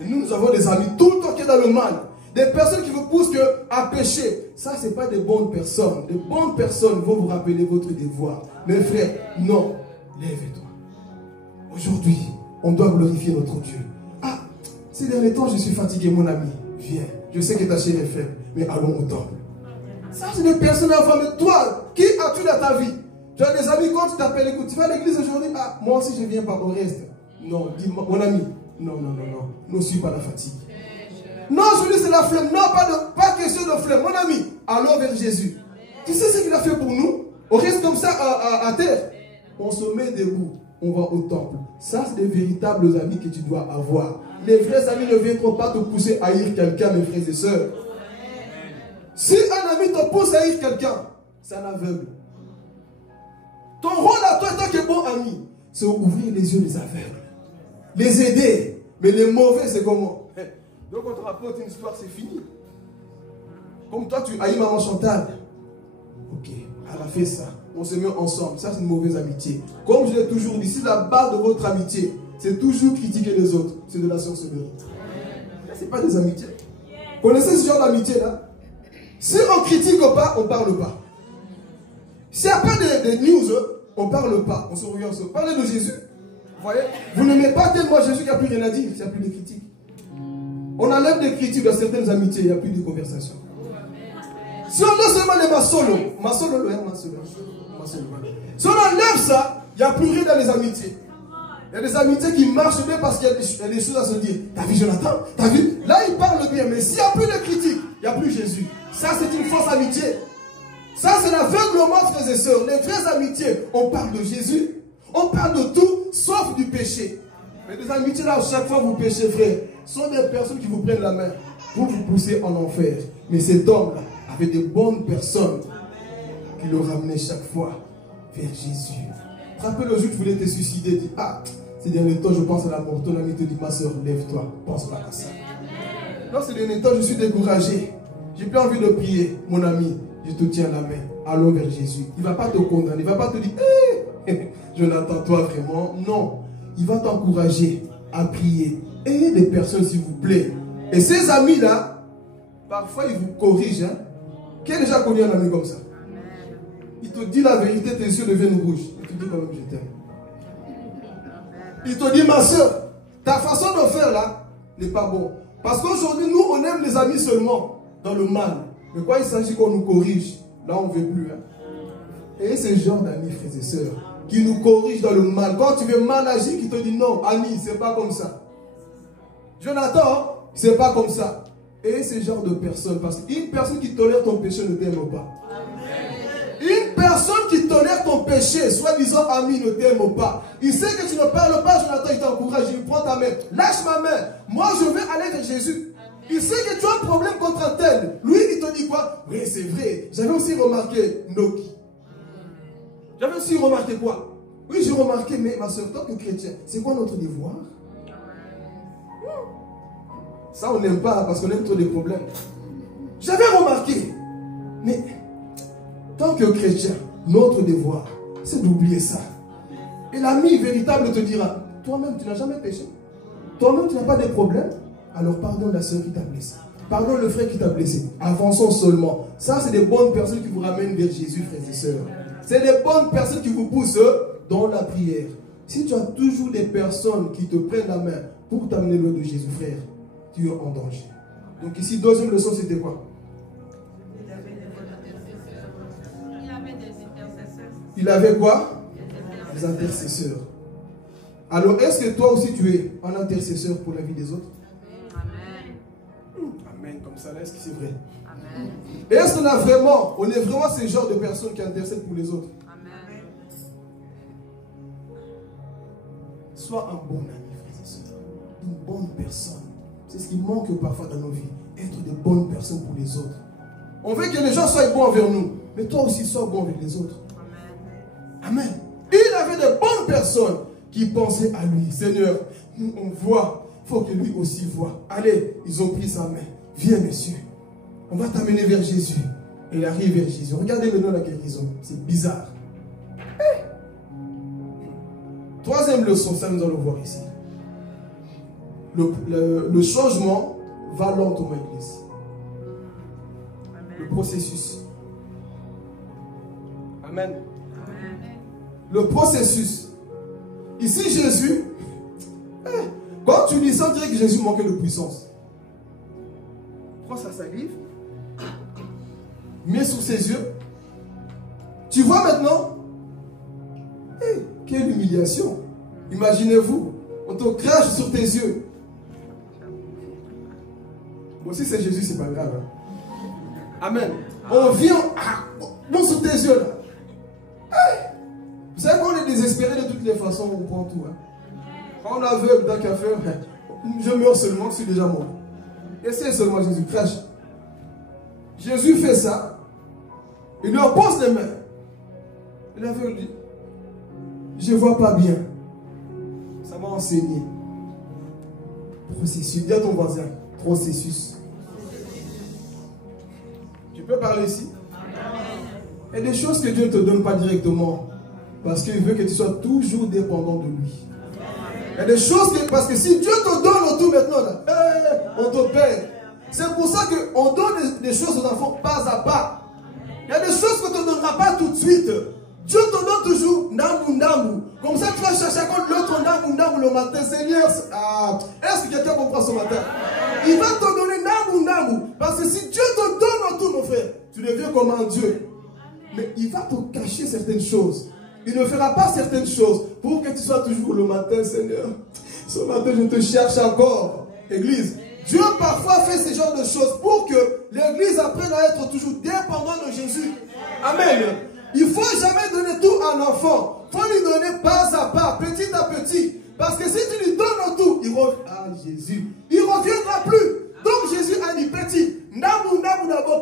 Et nous avons des amis tout le temps qui sont dans le mal. Des personnes qui vous poussent à pécher. Ça, ce n'est pas des bonnes personnes. Des bonnes personnes vont vous rappeler votre devoir. Mes frères, non. Lève-toi. Aujourd'hui, on doit glorifier notre Dieu. Ah, ces derniers temps, je suis fatigué, mon ami. Viens. Je sais que ta chair est faible, mais allons au temple. Ça, c'est des personnes à voir. Mais toi, qui as-tu dans ta vie? Tu as des amis, quand tu t'appelles, écoute, tu vas à l'église aujourd'hui? Ah, moi aussi, je viens pas au reste. Non, dis mon ami. Non. Ne suis pas la fatigue. Non, aujourd'hui, c'est la flemme. Non, pas question de flemme. Mon ami, allons vers Jésus. Tu sais ce qu'il a fait pour nous? On reste comme ça à terre. On se met debout. On va au temple. Ça, c'est des véritables amis que tu dois avoir. Les vrais amis ne viendront pas te pousser à haïr quelqu'un, mes frères et sœurs. Si un ami te pousse à haïr quelqu'un, c'est un aveugle. Ton rôle à toi, en tant que bon ami, c'est ouvrir les yeux des aveugles. Les aider. Mais les mauvais, c'est comment? Donc on te raconte une histoire, c'est fini. Comme toi, tu haïs maman Chantal. Ok, elle a fait ça. On se met ensemble. Ça, c'est une mauvaise amitié. Comme je l'ai toujours dit, si la base de votre amitié, c'est toujours critiquer les autres, c'est de la sorcellerie. Ce n'est pas des amitiés. Connaissez ce genre d'amitié-là? Si on ne critique pas, on ne parle pas. S'il n'y a pas de news, on ne parle pas. On se regarde, on parle de Jésus. Vous voyez? Vous n'aimez pas tellement Jésus qu'il n'y a plus rien à dire, il n'y a plus de critiques. On enlève des critiques dans certaines amitiés, il n'y a plus de conversation. Si on a seulement les masolo, si on enlève ça, il n'y a plus rien dans les amitiés. Il y a des amitiés qui marchent bien parce qu'il y a des choses à se dire. T'as vu Jonathan? T'as vu? Là, il parle bien, mais s'il n'y a plus de critiques, il n'y a plus Jésus. Ça, c'est une fausse amitié. Ça, c'est l'aveuglement, frères et sœurs. Les vraies amitiés, on parle de Jésus. On parle de tout, sauf du péché. Mais des amitiés là, chaque fois vous péchez, frère, sont des personnes qui vous prennent la main pour vous pousser en enfer. Mais cet homme-là avait de bonnes personnes qui le ramenaient chaque fois vers Jésus. Rappelle le jour où tu voulais te suicider, dis, ah, ces derniers temps, je pense à la mort. Ton ami te dit, ma soeur, lève-toi, pense pas à ça. Non, ces derniers temps, je suis découragé. J'ai plus envie de prier. Mon ami, je te tiens la main. Allons vers Jésus. Il ne va pas te condamner. Il ne va pas te dire, hé, Jonathan, toi vraiment. Non. Il va t'encourager à prier. Ayez des personnes, s'il vous plaît. Et ces amis-là, parfois, ils vous corrigent. Hein? Qui a déjà connu un ami comme ça? Il te dit la vérité, tes yeux deviennent rouges. Il te dit quand même, je t'aime. Il te dit, ma soeur, ta façon de faire là n'est pas bon. Parce qu'aujourd'hui, nous, on aime les amis seulement dans le mal. Mais quand il s'agit qu'on nous corrige, là, on ne veut plus. Hein? Et ce genre d'amis, frères et sœurs, qui nous corrige dans le mal. Quand tu veux mal agir, qui te dit non, Annie, c'est pas comme ça. Jonathan, c'est pas comme ça. Et ce genre de personne, parce qu'une personne qui tolère ton péché ne t'aime pas. Une personne qui tolère ton péché, soi-disant ami, ne t'aime pas. Il sait que tu ne parles pas, Jonathan, il t'encourage, il prend ta main. Lâche ma main. Moi, je vais aller vers Jésus. Il sait que tu as un problème contre un tel. Lui, il te dit quoi? Oui, c'est vrai. J'avais aussi remarqué Noki. J'avais aussi remarqué quoi? Oui, j'ai remarqué, mais ma soeur, tant que chrétien, c'est quoi notre devoir? Ça, on n'aime pas parce qu'on aime trop des problèmes. J'avais remarqué, mais tant que chrétien, notre devoir, c'est d'oublier ça. Et l'ami véritable te dira, toi-même, tu n'as jamais péché. Toi-même, tu n'as pas de problème. Alors pardonne la soeur qui t'a blessé. Pardonne le frère qui t'a blessé. Avançons seulement. Ça, c'est des bonnes personnes qui vous ramènent vers Jésus, frères et sœurs. C'est des bonnes personnes qui vous poussent dans la prière. Si tu as toujours des personnes qui te prennent la main pour t'amener loin de Jésus, frère, tu es en danger. Donc ici, deuxième leçon, c'était quoi? Il avait quoi? Des intercesseurs. Alors, est-ce que toi aussi tu es un intercesseur pour la vie des autres? Amen. Comme ça, là, est-ce que c'est vrai? Amen. Et est-ce qu'on a vraiment, on est vraiment ce genre de personnes qui intercèdent pour les autres? Amen. Sois un bon ami, frères et sœurs. Une bonne personne. C'est ce qui manque parfois dans nos vies. Être de bonnes personnes pour les autres. On veut que les gens soient bons envers nous. Mais toi aussi, sois bon avec les autres. Amen. Amen. Il avait de bonnes personnes qui pensaient à lui. Seigneur, nous on voit, il faut que lui aussi voit. Allez, ils ont pris sa main. Viens, monsieur. On va t'amener vers Jésus. Et il arrive vers Jésus. Regardez maintenant la guérison. C'est bizarre. Troisième leçon, ça nous allons voir ici. Le changement va lentement, Église. Le processus. Amen. Le processus. Ici, Jésus, quand tu lis ça, on dirait que Jésus manquait de puissance. Prends sa salive, mets sur ses yeux. Tu vois maintenant, quelle humiliation. Imaginez-vous, on te crache sur tes yeux. Moi aussi, c'est Jésus, c'est pas grave. Hein? Amen. On vient, bon, sur tes yeux là. Vous savez qu'on est désespéré de toutes les façons, on prend tout. Hein. Quand on a aveugle dans qu'à faire, je meurs seulement, je suis déjà mort. Essayez seulement Jésus, crache. Jésus fait ça, il lui pose les mains. Et l'aveugle dit, je ne vois pas bien. Ça m'a enseigné. Processus, dis à ton voisin, processus. Tu peux parler ici? Il y a des choses que Dieu ne te donne pas directement. Parce qu'il veut que tu sois toujours dépendant de lui. Il y a des choses que, parce que si Dieu te donne tout maintenant, là, on te perd. C'est pour ça qu'on donne des choses aux enfants pas à pas. Il y a des choses qu'on ne te donnera pas tout de suite. Dieu te donne toujours ndamou ndamou. Comme ça, tu vas chercher contre l'autre ndamou ndamou le matin. Seigneur, est-ce que quelqu'un comprend ce matin? Il va te donner ndamou ndamou. Parce que si Dieu te donne tout, mon frère, tu deviens comme un Dieu. Mais il va te cacher certaines choses. Il ne fera pas certaines choses pour que tu sois toujours le matin, Seigneur. Ce matin, je te cherche encore. Église, Dieu parfois fait ce genre de choses pour que l'Église apprenne à être toujours dépendante de Jésus. Amen. Il ne faut jamais donner tout à un enfant. Il faut lui donner pas à pas, petit à petit. Parce que si tu lui donnes tout, il ne reviendra plus. Donc Jésus a dit petit.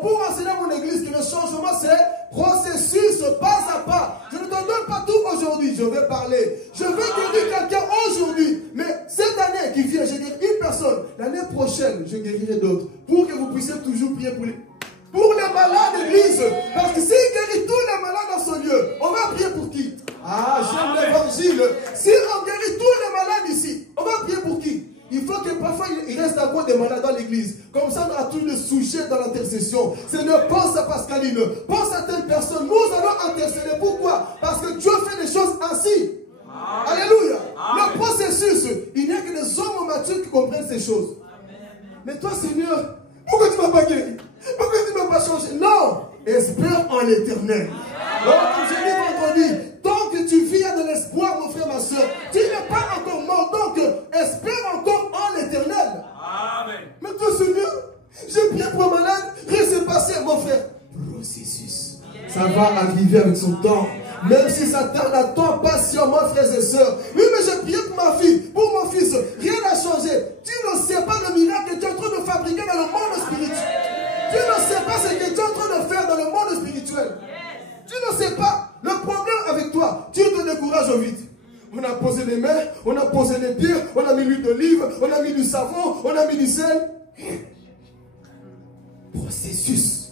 Pour enseigner à mon église que le changement c'est processus, pas à pas. Je ne te donne pas tout aujourd'hui, je vais parler. Je vais guérir quelqu'un aujourd'hui. Mais cette année qui vient, je guéris une personne. L'année prochaine, je guérirai d'autres. Pour que vous puissiez toujours prier pour les malades d'église. Parce que s'il guérit tous les malades dans ce lieu, on va prier pour qui? J'aime l'évangile. Si on guérit tous les malades ici, on va prier pour qui? Il faut que parfois il reste encore des malades dans l'église. Comme ça, on a tous les sujets dans l'intercession. Seigneur, pense à Pascaline, pense à telle personne. Nous allons intercéder. Pourquoi? Parce que Dieu fait des choses ainsi. Alléluia. Le processus, il n'y a que les hommes matures qui comprennent ces choses. Mais toi, Seigneur, pourquoi tu ne m'as pas guéri? Pourquoi tu ne m'as pas changé? Non. Espère en l'éternel. Donc, comme je dis vendredi, tant que tu vis de l'espoir, mon frère, ma soeur, tu n'es pas encore mort. Donc, espère encore en l'éternel. Amen. Mais toi, Seigneur, j'ai prié pour un malade, rien s'est passé, mon frère. Processus. Ça va arriver avec son temps. Même si ça tarde, attends patiemment, frères et sœurs. Oui, mais j'ai prié pour ma fille, pour mon fils. Rien n'a changé. Tu ne sais pas le miracle que tu es en train de fabriquer dans le monde spirituel. Tu ne sais pas ce que tu es en train de faire dans le monde spirituel. Tu ne sais pas. Le problème avec toi, tu te décourages vite. On a posé les mains, on a posé les pieds, on a mis l'huile d'olive, on a mis du savon, on a mis du sel. Processus.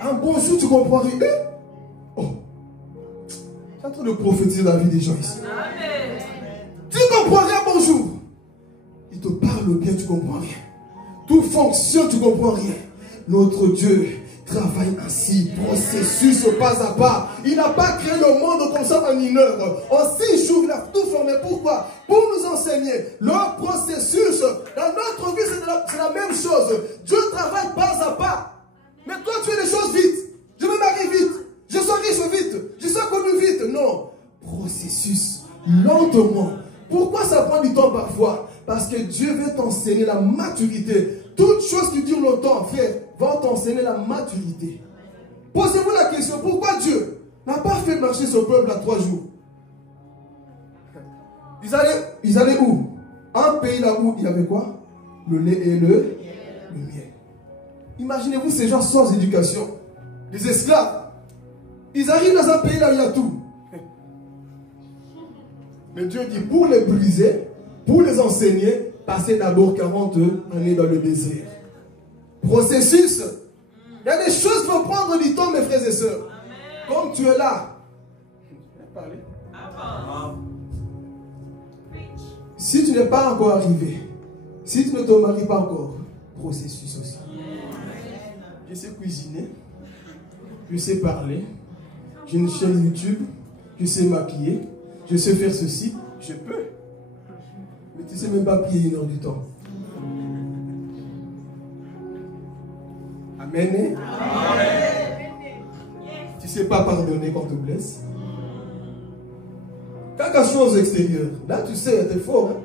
Un bon jour, tu comprends rien. Oh. Tu es en train de prophétiser la vie des gens ici. Amen. Tu comprends rien, bonjour. Il te parle bien, tu comprends rien. Tout fonctionne, tu comprends rien. Notre Dieu travaille ainsi, processus pas à pas. Il n'a pas créé le monde comme ça en une heure. En 6 jours, il a tout formé. Pourquoi? Pour nous enseigner. Le processus, dans notre vie, c'est la même chose. Dieu travaille pas à pas. Mais toi, tu fais les choses vite. Je me marie vite. Je sois riche vite. Je sois connu vite. Non. Processus, lentement. Pourquoi ça prend du temps parfois? Parce que Dieu veut t'enseigner la maturité. Toute chose qui dure longtemps, frère, va t'enseigner la maturité. Posez-vous la question, pourquoi Dieu n'a pas fait marcher son peuple à 3 jours? Ils allaient où? Un pays là où il y avait quoi? Le lait et le miel. Imaginez-vous ces gens sans éducation, des esclaves. Ils arrivent dans un pays là où il y a tout. Mais Dieu dit, pour les briser, pour les enseigner, passez d'abord 40 années dans le désert. Processus. Il y a des choses qui vont prendre du temps, mes frères et sœurs. Comme tu es là. Si tu n'es pas encore arrivé, si tu ne te maries pas encore, processus aussi. Je sais cuisiner, je sais parler, j'ai une chaîne YouTube, je sais maquiller, je sais faire ceci, je peux. Mais tu ne sais même pas prier 1 heure du temps. Amen. Amen. Tu ne sais pas pardonner quand on te blesse. Quelque chose extérieur. Là, tu sais, tu es fort. Hein?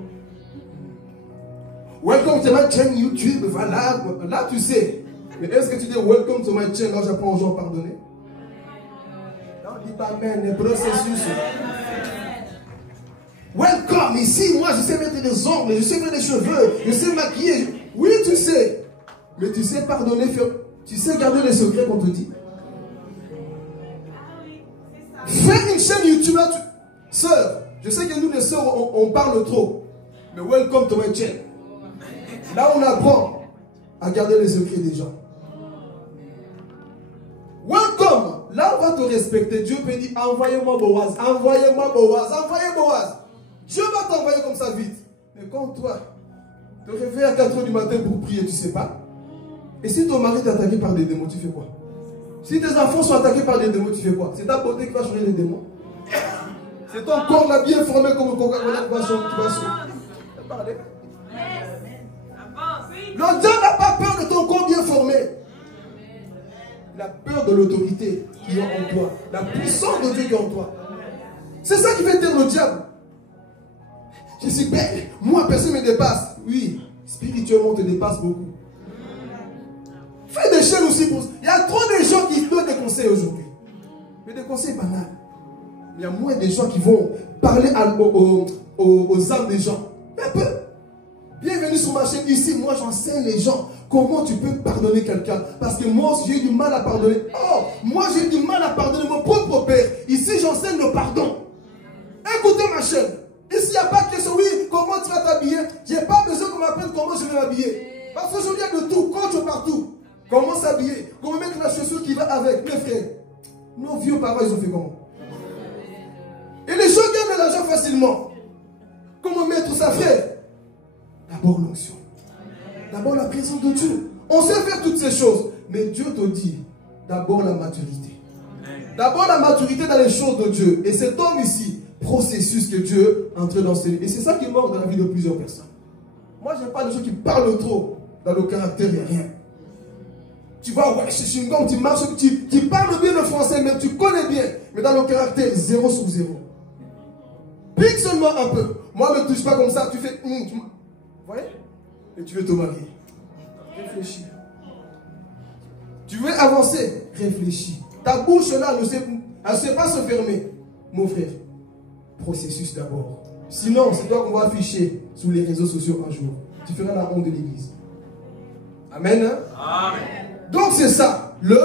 Welcome to my channel YouTube. Voilà. Là, tu sais. Mais est-ce que tu dis welcome to my channel? Là, j'apprends aux gens à pardonner. Non, dis pas amen. Les processus. Welcome. Ici, moi, je sais mettre des ongles. Je sais mettre des cheveux. Je sais maquiller. Oui, tu sais. Mais tu sais pardonner. Tu sais garder les secrets qu'on te dit. Fais une chaîne YouTube là. Sœur, je sais que nous les sœurs, on parle trop. Mais welcome to my channel. Là, on apprend à garder les secrets des gens. Welcome. Là, on va te respecter. Dieu peut dire, envoyez-moi Boaz, envoyez-moi Boaz, envoyez Boaz. Dieu va t'envoyer comme ça vite. Mais quand toi, te réveilles à 4 h du matin pour prier, tu ne sais pas. Et si ton mari est attaqué par des démons, tu fais quoi? Si tes enfants sont attaqués par des démons, tu fais quoi? C'est ta beauté qui va changer les démons. C'est ton corps là bien formé comme le Coca-Cola qui va changer. Le Dieu n'a pas peur de ton corps bien formé. Il a peur de l'autorité qui est en toi. La puissance de Dieu qui est en toi. C'est ça qui fait taire le diable. Je suis belle. Moi, personne ne me dépasse. Oui, spirituellement, on te dépasse beaucoup. Fais des chaînes aussi pour... Il y a trop de gens qui donnent des conseils aujourd'hui. Mais des conseils banals. Il y a moins de gens qui vont parler aux âmes des gens. Un peu. Bienvenue sur ma chaîne. Ici, moi, j'enseigne les gens comment tu peux pardonner quelqu'un. Parce que moi, j'ai du mal à pardonner. Oh, moi, j'ai du mal à pardonner mon propre père. Ici, j'enseigne le pardon. Écoutez ma chaîne. Ici, il n'y a pas de question. Oui, comment tu vas t'habiller? Je n'ai pas besoin qu'on m'apprenne comment je vais m'habiller. Parce qu'aujourd'hui, il y a de tout. Coach partout. Comment s'habiller? Comment mettre la chaussure qui va avec? Mes frères, nos vieux parents, ils ont fait comment? Et les gens gagnent de l'argent facilement. Comment mettre ça, frère? D'abord l'onction. D'abord la présence de Dieu. On sait faire toutes ces choses. Mais Dieu te dit, d'abord la maturité. D'abord la maturité dans les choses de Dieu. Et cet homme ici, processus que Dieu est en train d'enseigner. Et c'est ça qui manque dans la vie de plusieurs personnes. Moi, je n'aime pas des gens qui parlent trop. Dans le caractère, il n'y a rien. Tu vas, ouais, chez une gomme, tu marches, tu parles bien le français, même tu connais bien. Mais dans le caractère, 0 sur 0. Pique seulement un peu. Moi, ne me touche pas comme ça. Tu fais... Vous voyez? Et tu veux te marier. Réfléchis. Tu veux avancer? Réfléchis. Ta bouche là, elle ne sait pas se fermer. Mon frère, processus d'abord. Sinon, c'est toi qu'on va afficher sur les réseaux sociaux un jour. Tu feras la honte de l'église. Amen. Hein? Amen. Donc c'est ça, le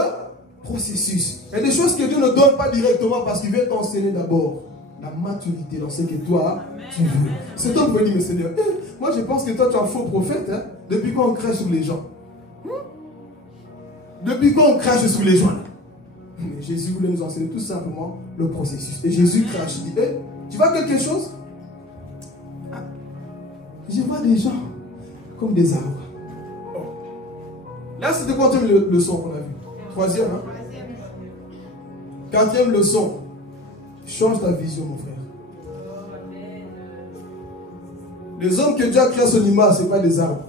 processus. Il y a des choses que Dieu ne donne pas directement parce qu'il veut t'enseigner d'abord la maturité dans ce que toi, tu veux. Cet homme peut dire, mais Seigneur, moi je pense que toi tu es un faux prophète. Hein? Depuis quand on crache sur les gens? Depuis quand on crache sur les gens là? Mais Jésus voulait nous enseigner tout simplement le processus. Et Jésus crache, il dit, tu vois quelque chose? Je vois des gens comme des arbres. Oh. Là, c'était quatrième leçon qu'on a vu. Troisième, hein? Quatrième leçon. Change ta vision, mon frère. Les hommes que Dieu a créés à son image, ce n'est pas des arbres.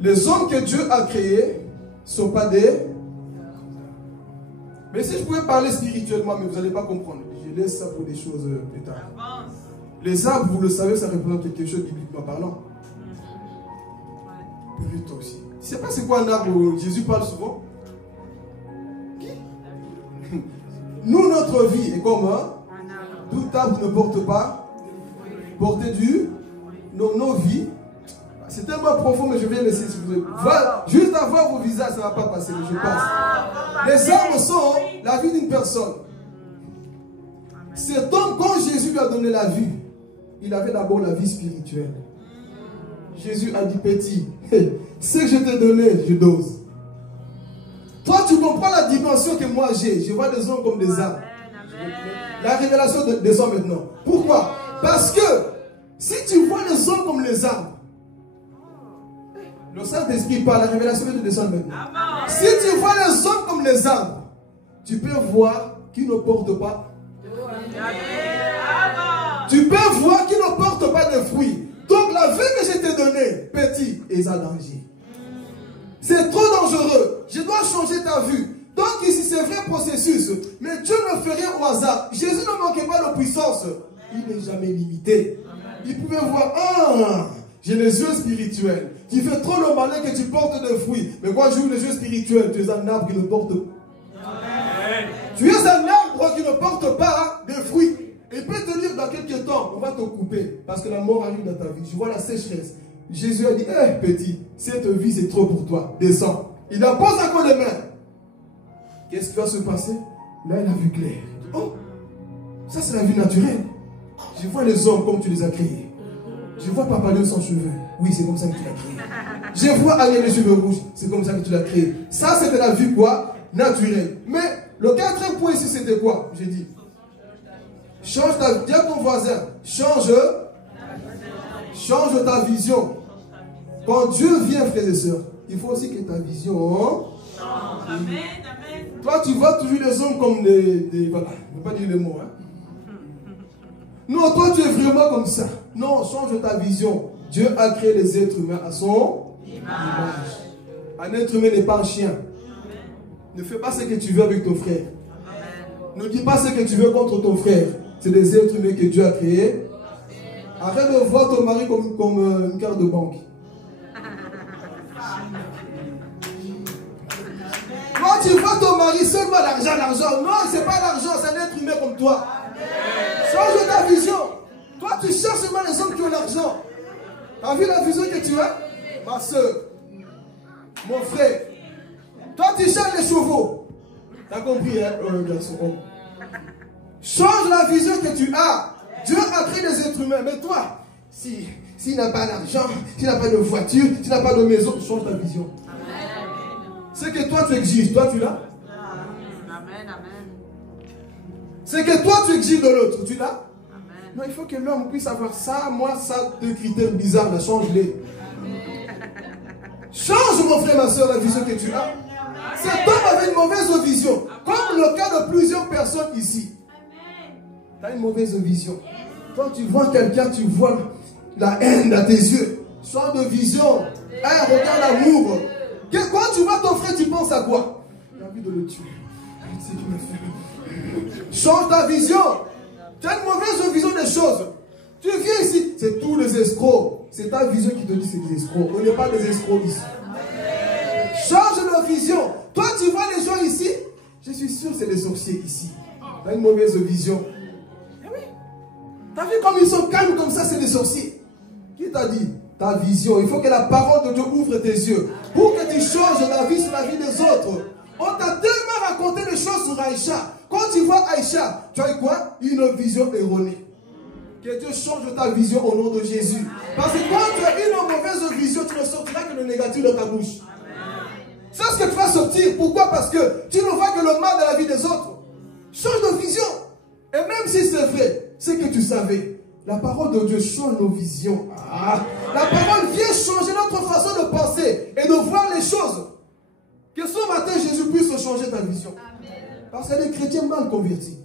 Les hommes que Dieu a créés ne sont pas des... Mais si je pouvais parler spirituellement, mais vous n'allez pas comprendre. Je laisse ça pour des choses plus tard. Les arbres, vous le savez, ça représente quelque chose bibliquement parlant. Plus toi aussi. Tu ne sais pas c'est quoi un arbre où Jésus parle souvent? Nous, notre vie est comme tout arbre ne porte pas. Porter du... Nos vies. C'est tellement profond, mais je vais laisser. Voilà, juste à voir vos visages, ça ne va pas passer, mais je passe. Les arbres sont la vie d'une personne. Cet homme, quand Jésus lui a donné la vie, il avait d'abord la vie spirituelle. Jésus a dit, petit, ce que je t'ai donné, je dose. Toi, tu comprends la dimension que moi j'ai. Je vois des hommes comme des arbres. La révélation des hommes maintenant. Pourquoi? Parce que si tu vois les hommes comme les arbres, le Saint-Esprit par la révélation de descendre maintenant. Si tu vois les hommes comme les arbres, tu peux voir qu'ils ne portent pas. Tu peux voir qu'ils ne portent pas de fruits. Donc la vie que je t'ai donnée, petit, est en danger. C'est trop dangereux. Je dois changer ta vue. Donc ici c'est un vrai processus. Mais Dieu ne fait rien au hasard. Jésus ne manquait pas de puissance. Il n'est jamais limité. Il pouvait voir, j'ai les yeux spirituels. Tu fais trop le malin que tu portes des fruits. Mais quand j'ai les yeux spirituels, tu es un arbre qui ne porte pas. Tu es un arbre qui ne porte pas de fruits. Et peut te dire dans quelques temps, on va te couper. Parce que la mort arrive dans ta vie. Je vois la sécheresse. Jésus a dit, petit, cette vie c'est trop pour toi. Descends. Il a posé encore les mains. Qu'est-ce qui va se passer? Là, il a vu clair. Oh, ça c'est la vie naturelle. Je vois les hommes comme tu les as créés. Je vois Papa Dieu sans cheveux. Oui, c'est comme ça que tu l'as créé. Je vois Ariel les cheveux rouges. C'est comme ça que tu l'as créé. Ça, c'était la vie quoi? Naturelle. Mais le quatrième point ici, c'était quoi? J'ai dit. Change ta vie. Dis à ton voisin. Change ta vision. Quand Dieu vient, frères et sœurs, il faut aussi que ta vision... Amen. Toi, tu vois toujours les hommes comme des voilà, je ne vais pas dire les mots. Hein. Non, toi, tu es vraiment comme ça. Non, change ta vision. Dieu a créé les êtres humains à son image. Un être humain n'est pas un chien. Ne fais pas ce que tu veux avec ton frère. Ne dis pas ce que tu veux contre ton frère. C'est des êtres humains que Dieu a créés. Arrête de voir ton mari comme une carte de banque. Quand tu vois ton mari seulement l'argent. Non, c'est pas l'argent, c'est un être humain comme toi. Change ta vision. Toi, tu cherches seulement les hommes qui ont l'argent. Tu as vu la vision que tu as? Ma soeur, mon frère. Toi, tu cherches les chevaux. Tu as compris, hein, garçon? Change la vision que tu as. Dieu a créé des êtres humains. Mais toi, s'il n'a pas d'argent, s'il n'a pas de voiture, s'il n'a pas de maison, change ta vision. C'est que toi tu exiges, toi tu l'as. C'est que toi tu exiges de l'autre, tu l'as. Non, il faut que l'homme puisse avoir ça, moi, ça, deux critères bizarres, là, change-les. Change, mon frère, ma soeur, la vision que tu as. Cet homme avait une mauvaise vision, comme le cas de plusieurs personnes ici. Tu as une mauvaise vision. Quand tu vois quelqu'un, tu vois la haine dans tes yeux. Change de vision. Regarde l'amour. Quand tu vois ton frère, tu penses à quoi? Tu as envie de le tuer. Change ta vision. Tu as une mauvaise vision des choses. Tu viens ici, c'est tous les escrocs. C'est ta vision qui te dit c'est des escrocs. On n'est pas des escrocs ici. Change vision. Toi, tu vois les gens ici, je suis sûr que c'est des sorciers ici. Tu as une mauvaise vision. Eh oui. Tu as vu comme ils sont calmes comme ça, c'est des sorciers. Qui t'a dit? Ta vision. Il faut que la parole de Dieu ouvre tes yeux pour que tu changes ta vie sur la vie des autres. On t'a tellement raconté des choses sur Aïcha. Quand tu vois Aïcha, tu as eu quoi? Une vision erronée. Que Dieu change ta vision au nom de Jésus. Parce que quand tu as une mauvaise vision, tu ne sortiras que le négatif de ta bouche. C'est ce que tu vas sortir. Pourquoi? Parce que tu ne vois que le mal de la vie des autres. Change de vision. Et même si c'est vrai, c'est que tu savais. La parole de Dieu change nos visions. La parole vient changer notre façon de penser et de voir les choses. Que ce matin, Jésus puisse changer ta vision. Parce qu'il y a des chrétiens mal convertis.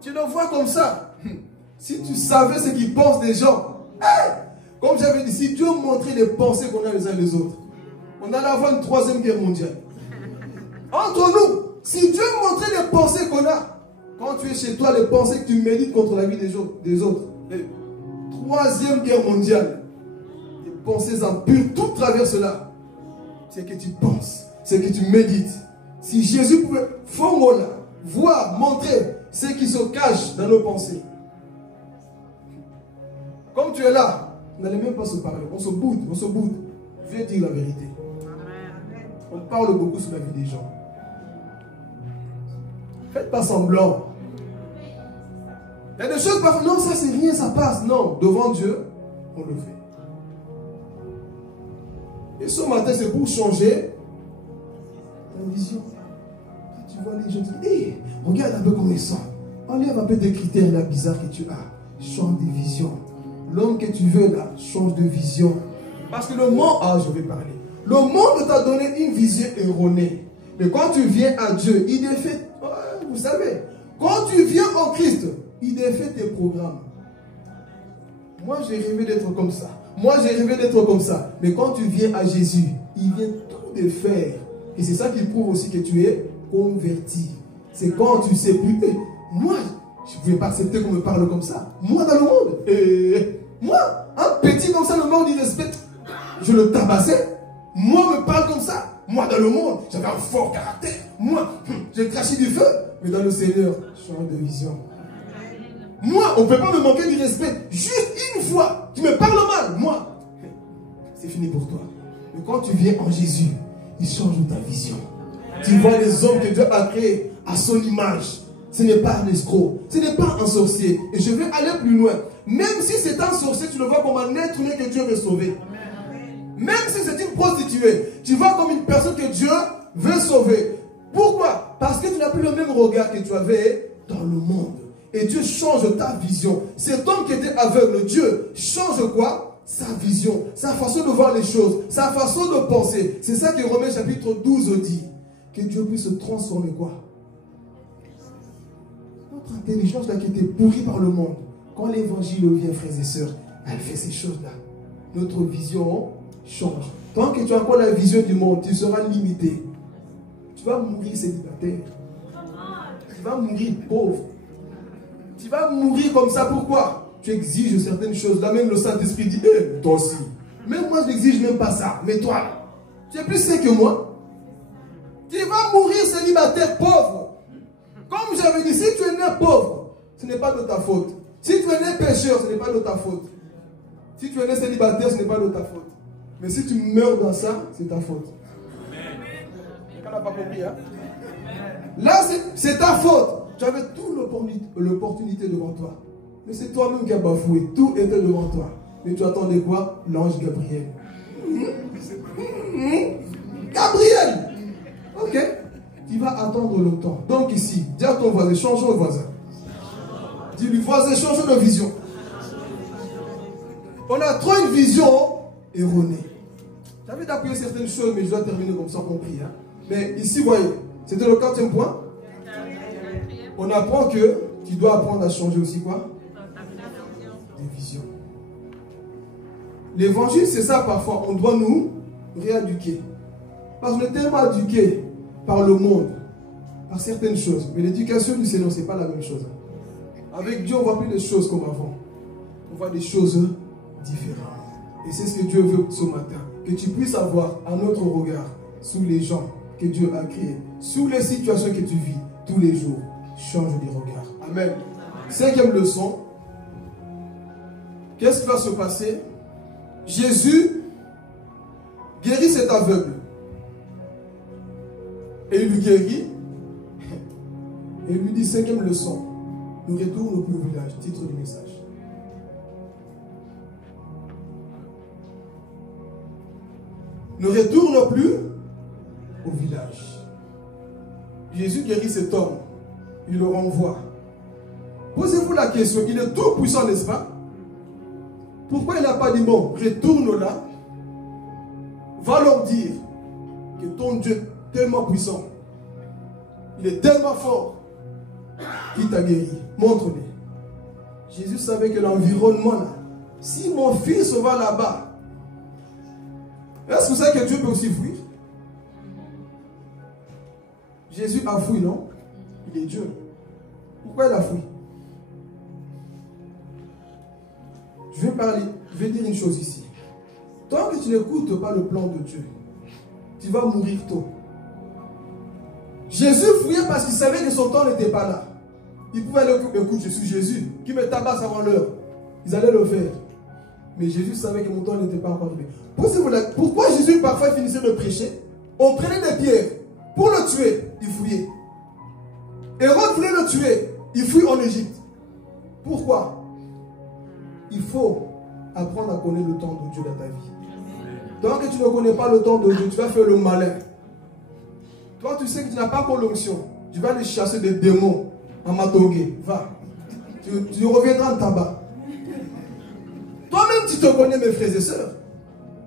Tu le vois comme ça. Si tu savais ce qu'ils pensent des gens. Comme j'avais dit, si Dieu montrait les pensées qu'on a les uns les autres, on allait avoir une 3e guerre mondiale. Entre nous, si Dieu montrait les pensées qu'on a, quand tu es chez toi, les pensées que tu médites contre la vie des autres, 3e guerre mondiale, les pensées impures, tout travers cela. C'est que tu penses, c'est que tu médites. Si Jésus pouvait voir, montrer ce qui se cache dans nos pensées. Comme tu es là, on n'allait même pas se parler, on se boude. Viens dire la vérité. On parle beaucoup sur la vie des gens. Faites pas semblant. Il y a des choses parfois, non, ça c'est rien, ça passe. Non, devant Dieu, on le fait. Et ce matin, c'est pour changer ta vision. Tu vois les gens, tu dis, hey, regarde un peu comment ils sont. Enlève un peu des critères là bizarres que tu as. Change de vision. L'homme que tu veux là, change de vision. Parce que le monde, je vais parler. Le monde t'a donné une vision erronée. Mais quand tu viens à Dieu, il défait, vous savez, quand tu viens en Christ, il défait tes programmes. Moi, j'ai rêvé d'être comme ça. Moi, j'ai rêvé d'être comme ça. Mais quand tu viens à Jésus, il vient tout défaire. Et c'est ça qui prouve aussi que tu es converti. C'est quand tu sais plus. Moi, je ne pouvais pas accepter qu'on me parle comme ça. Moi, dans le monde. Moi, un petit comme ça, le monde, il respecte. Je le tabassais. Moi, on me parle comme ça. Moi, dans le monde, j'avais un fort caractère. Moi, j'ai craché du feu. Mais dans le Seigneur, change de vision. Moi, on ne peut pas me manquer du respect. Juste une fois, tu me parles mal. Moi, c'est fini pour toi. Mais quand tu viens en Jésus, il change ta vision. Tu vois les hommes que Dieu a créés à son image. Ce n'est pas un escroc. Ce n'est pas un sorcier. Et je vais aller plus loin. Même si c'est un sorcier, tu le vois comme un être humain que Dieu veut sauver. Même si c'est une prostituée, tu vois comme une personne que Dieu veut sauver. Pourquoi? Parce que tu n'as plus le même regard que tu avais dans le monde. Et Dieu change ta vision. Cet homme qui était aveugle, Dieu change quoi? Sa vision, sa façon de voir les choses, sa façon de penser. C'est ça que Romains chapitre 12 dit. Que Dieu puisse transformer quoi? Notre intelligence là qui était pourrie par le monde. Quand l'évangile vient, frères et sœurs, elle fait ces choses-là. Notre vision change. Tant que tu as encore la vision du monde, tu seras limité. Tu vas mourir célibataire. Tu vas mourir pauvre. Tu vas mourir comme ça. Pourquoi? Tu exiges certaines choses. Là même le Saint-Esprit dit, toi aussi. Même moi je n'exige même pas ça. Mais toi, tu es plus sain que moi. Tu vas mourir célibataire pauvre. Comme j'avais dit, si tu es né pauvre, ce n'est pas de ta faute. Si tu es né pécheur, ce n'est pas de ta faute. Si tu es né célibataire, ce n'est pas de ta faute. Mais si tu meurs dans ça, c'est ta faute. Quelqu'un n'a pas compris, hein? Là, c'est ta faute. Tu avais toute l'opportunité devant toi. Mais c'est toi-même qui as bafoué. Tout était devant toi. Mais tu attendais quoi? L'ange Gabriel. Gabriel! Ok? Tu vas attendre le temps. Donc ici, dis à ton voisin, changeons le voisin. Dis-lui, voisin, changeons de vision. On a trop une vision erronée. J'avais d'appuyer certaines choses, mais je dois terminer comme ça, compris. Hein? Mais ici, voyez, c'était le 4e point. On apprend que tu dois apprendre à changer aussi quoi? Des visions. L'évangile, c'est ça parfois. On doit nous rééduquer. Parce qu'on est tellement éduqué par le monde, par certaines choses. Mais l'éducation du Seigneur, ce n'est pas la même chose. Avec Dieu, on ne voit plus les choses comme avant. On voit des choses différentes. Et c'est ce que Dieu veut ce matin. Que tu puisses avoir un autre regard sur les gens que Dieu a créés, sur les situations que tu vis tous les jours. Change de regard. Amen. Cinquième leçon. Qu'est-ce qui va se passer? Jésus guérit cet aveugle. Et il lui guérit. Et il lui dit, cinquième leçon, nous retournons plus au village. Titre du message. Ne retourne plus au village. Jésus guérit cet homme. Il le renvoie. Posez-vous la question, il est tout puissant, n'est-ce pas? Pourquoi il n'a pas dit, bon, retourne là, va leur dire que ton Dieu est tellement puissant, il est tellement fort, qu'il t'a guéri. Montre-le. Jésus savait que l'environnement là, si mon fils va là-bas, est-ce que vous savez que Dieu peut aussi fuir? Jésus a fui, non? Il est Dieu. Pourquoi il a fui? Je vais dire une chose ici. Tant que tu n'écoutes pas le plan de Dieu, tu vas mourir tôt. Jésus fuyait parce qu'il savait que son temps n'était pas là. Il pouvait aller, écoute, je suis Jésus, qui me tabasse avant l'heure. Ils allaient le faire. Mais Jésus savait que mon temps n'était pas encore arrivé. Pourquoi Jésus parfois finissait de prêcher? On prenait des pierres pour le tuer, il fuyait. Hérode voulait le tuer, il fuit en Égypte. Pourquoi? Il faut apprendre à connaître le temps de Dieu dans ta vie. Tant que tu ne connais pas le temps de Dieu, tu vas faire le malin. Toi, tu sais que tu n'as pas encore l'onction. Tu vas aller chasser des démons en Matongé. Va. Tu reviendras en tabac. Toi-même, tu te connais, mes frères et sœurs.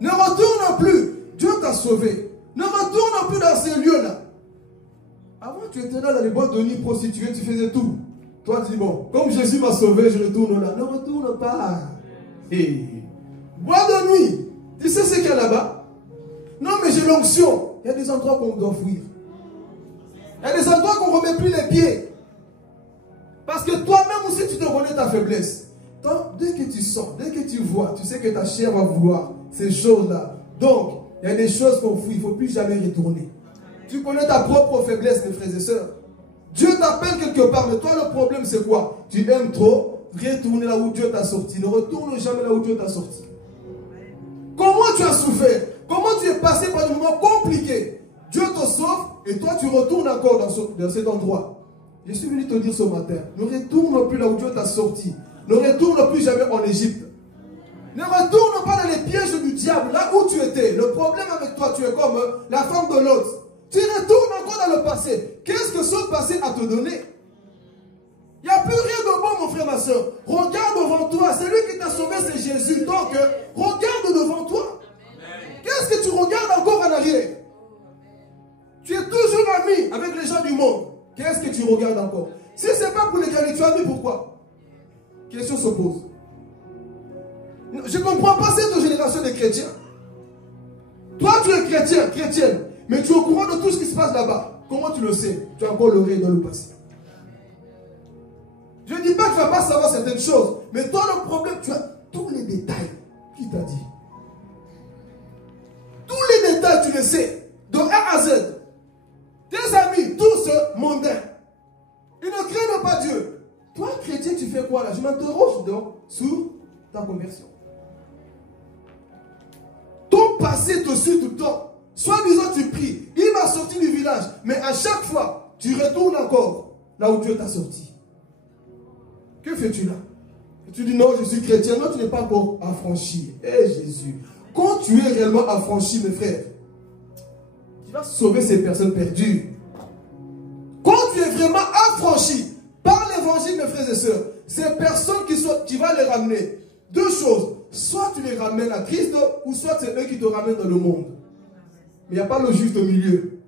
Ne retourne plus. Dieu t'a sauvé. Ne retourne plus dans ces lieux-là. Avant, tu étais là dans les boîtes de nuit prostituées, tu faisais tout. Toi, tu dis, bon, comme Jésus m'a sauvé, je retourne là. Ne retourne pas. Hey. Boîte de nuit. Tu sais ce qu'il y a là-bas? Non, mais j'ai l'onction. Il y a des endroits qu'on doit fuir. Il y a des endroits qu'on ne remet plus les pieds. Parce que toi-même aussi, tu te connais ta faiblesse. Donc, dès que tu sens, dès que tu vois, tu sais que ta chair va vouloir ces choses-là. Donc, il y a des choses qu'on fuit. Il ne faut plus jamais retourner. Tu connais ta propre faiblesse, mes frères et sœurs. Dieu t'appelle quelque part, mais toi, le problème, c'est quoi? Tu aimes trop retourner là où Dieu t'a sorti. Ne retourne jamais là où Dieu t'a sorti. Comment tu as souffert? Comment tu es passé par des moments compliqués? Dieu te sauve et toi, tu retournes encore dans cet endroit. Je suis venu te dire ce matin, ne retourne plus là où Dieu t'a sorti. Ne retourne plus jamais en Égypte. Ne retourne pas dans les pièges du diable, là où tu étais. Le problème avec toi, tu es comme la femme de Lot. Tu retournes encore dans le passé. Qu'est-ce que ce passé a te donné? Il n'y a plus rien de bon, mon frère, ma soeur. Regarde devant toi. Celui qui t'a sauvé, c'est Jésus. Donc, regarde devant toi. Qu'est-ce que tu regardes encore en arrière? Tu es toujours ami avec les gens du monde. Qu'est-ce que tu regardes encore? Si ce n'est pas pour les gagner, tu as mis pourquoi? Question se pose. Je ne comprends pas cette génération de chrétiens. Toi, tu es chrétien, chrétienne, mais tu es au courant de tout ce qui se passe là-bas. Comment tu le sais? Tu as encore l'oreille dans le passé. Je ne dis pas que tu ne vas pas savoir certaines choses, mais toi, le problème, tu as tous les détails. Qui t'a dit? Tous les détails, tu les sais, de A à Z. Tes amis, tous mondains, ils ne craignent pas Dieu. Toi, chrétien, tu fais quoi là? Je m'interroge donc sur ta conversion. Ton passé te suit tout le temps. Soi-disant, tu pries. Il m'a sorti du village. Mais à chaque fois, tu retournes encore là où Dieu t'a sorti. Que fais-tu là? Et tu dis non, je suis chrétien. Non, tu n'es pas encore affranchi. Eh Jésus. Quand tu es réellement affranchi, mes frères, tu vas sauver ces personnes perdues. Quand tu es vraiment affranchi par l'évangile, mes frères et sœurs, ces personnes tu vas les ramener. Deux choses. Soit tu les ramènes à Christ, ou soit c'est eux qui te ramènent dans le monde. Mais il n'y a pas le juste milieu.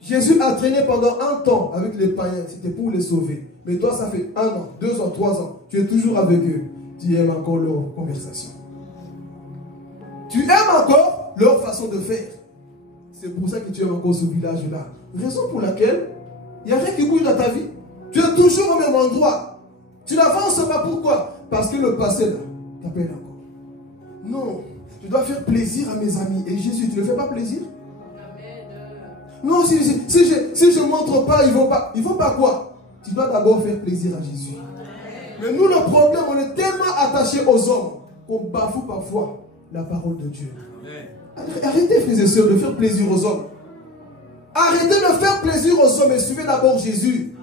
Jésus a traîné pendant un temps avec les païens. C'était pour les sauver. Mais toi, ça fait 1 an, 2 ans, 3 ans. Tu es toujours avec eux. Tu aimes encore leur conversation. Tu aimes encore leur façon de faire. C'est pour ça que tu aimes encore ce village-là. Raison pour laquelle il n'y a rien qui bouge dans ta vie. Tu es toujours au même endroit. Tu n'avances pas. Pourquoi? Parce que le passé là t'appelle encore. Non, je dois faire plaisir à mes amis. Et Jésus, tu ne fais pas plaisir? Non, si je ne montre pas, ils vont pas. Ils vont pas quoi? Tu dois d'abord faire plaisir à Jésus. Mais nous, le problème, on est tellement attachés aux hommes qu'on bafoue parfois la parole de Dieu. Arrêtez, frères et sœurs, de faire plaisir aux hommes. Arrêtez de faire plaisir aux hommes et suivez d'abord Jésus.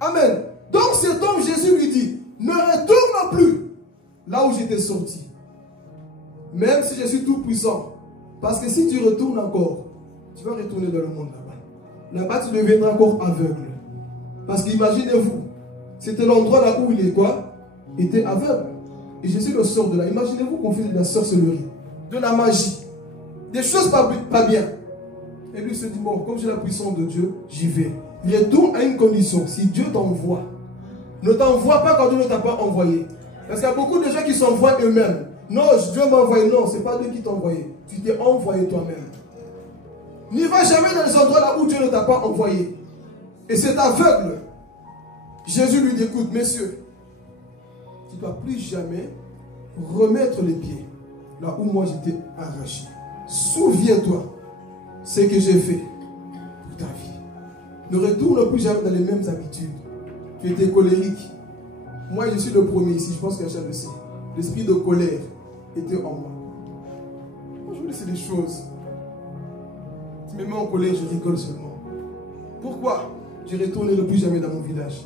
Amen. Donc cet homme, Jésus lui dit, ne retourne plus là où j'étais sorti. Même si je suis tout puissant. Parce que si tu retournes encore, tu vas retourner dans le monde là-bas. Là-bas, tu deviendras encore aveugle. Parce qu'imaginez-vous, c'était l'endroit là où il est quoi? Il était aveugle. Et Jésus le sort de là. Imaginez-vous qu'on fait de la sorcellerie, de la magie, des choses pas bien. Et lui se dit, bon, comme j'ai la puissance de Dieu, j'y vais. Il retourne à une condition. Si Dieu t'envoie, ne t'envoie pas quand Dieu ne t'a pas envoyé. Parce qu'il y a beaucoup de gens qui s'envoient eux-mêmes. Non, Dieu m'a envoyé. Non, ce n'est pas Dieu qui t'a envoyé. Tu t'es envoyé toi-même. N'y va jamais dans les endroits là où Dieu ne t'a pas envoyé. Et c'est aveugle. Jésus lui dit, écoute, messieurs, tu ne dois plus jamais remettre les pieds là où moi j'étais arraché. Souviens-toi ce que j'ai fait pour ta vie. Ne retourne plus jamais dans les mêmes habitudes. Tu étais colérique. Moi, je suis le premier ici. Je pense qu'un chef le sait. L'esprit de colère était en moi. Moi, je vous laisse des choses. Tu me mets en colère, je rigole seulement. Pourquoi? Je ne retournerai plus jamais dans mon village.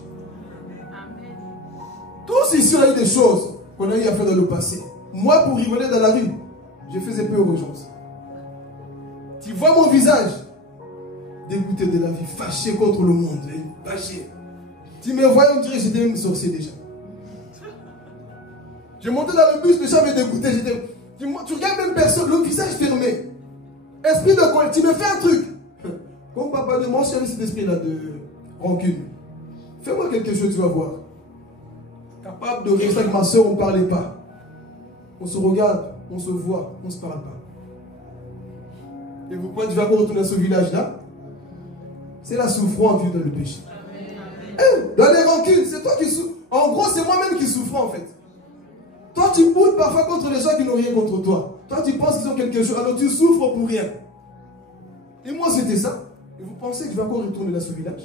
Tous ici, on a eu des choses qu'on a eu à faire dans le passé. Moi, pour rigoler dans la rue, je faisais peur aux gens. Tu vois mon visage dégoûté de la vie, fâché contre le monde, fâché. Tu me voyais, on dirait que j'étais même sorcier déjà. Je montais dans le bus, les gens me dégoûtaient. Tu regardes même personne, le visage fermé. Esprit de colère, tu me fais un truc. Comme papa de moi, j'avais cet esprit-là de rancune. Fais-moi quelque chose, tu vas voir. Capable de rester avec ma soeur, on ne parlait pas. On se regarde, on se voit, on ne se parle pas. Et vous croyez que tu vas retourner dans ce village-là? C'est la souffrance vue dans le péché. Dans les rancunes, c'est toi qui souffres. En gros, c'est moi-même qui souffre en fait. Toi, tu boudes parfois contre les gens qui n'ont rien contre toi. Toi, tu penses qu'ils ont quelque chose, alors tu souffres pour rien. Et moi, c'était ça. Et vous pensez que je vais encore retourner dans ce village?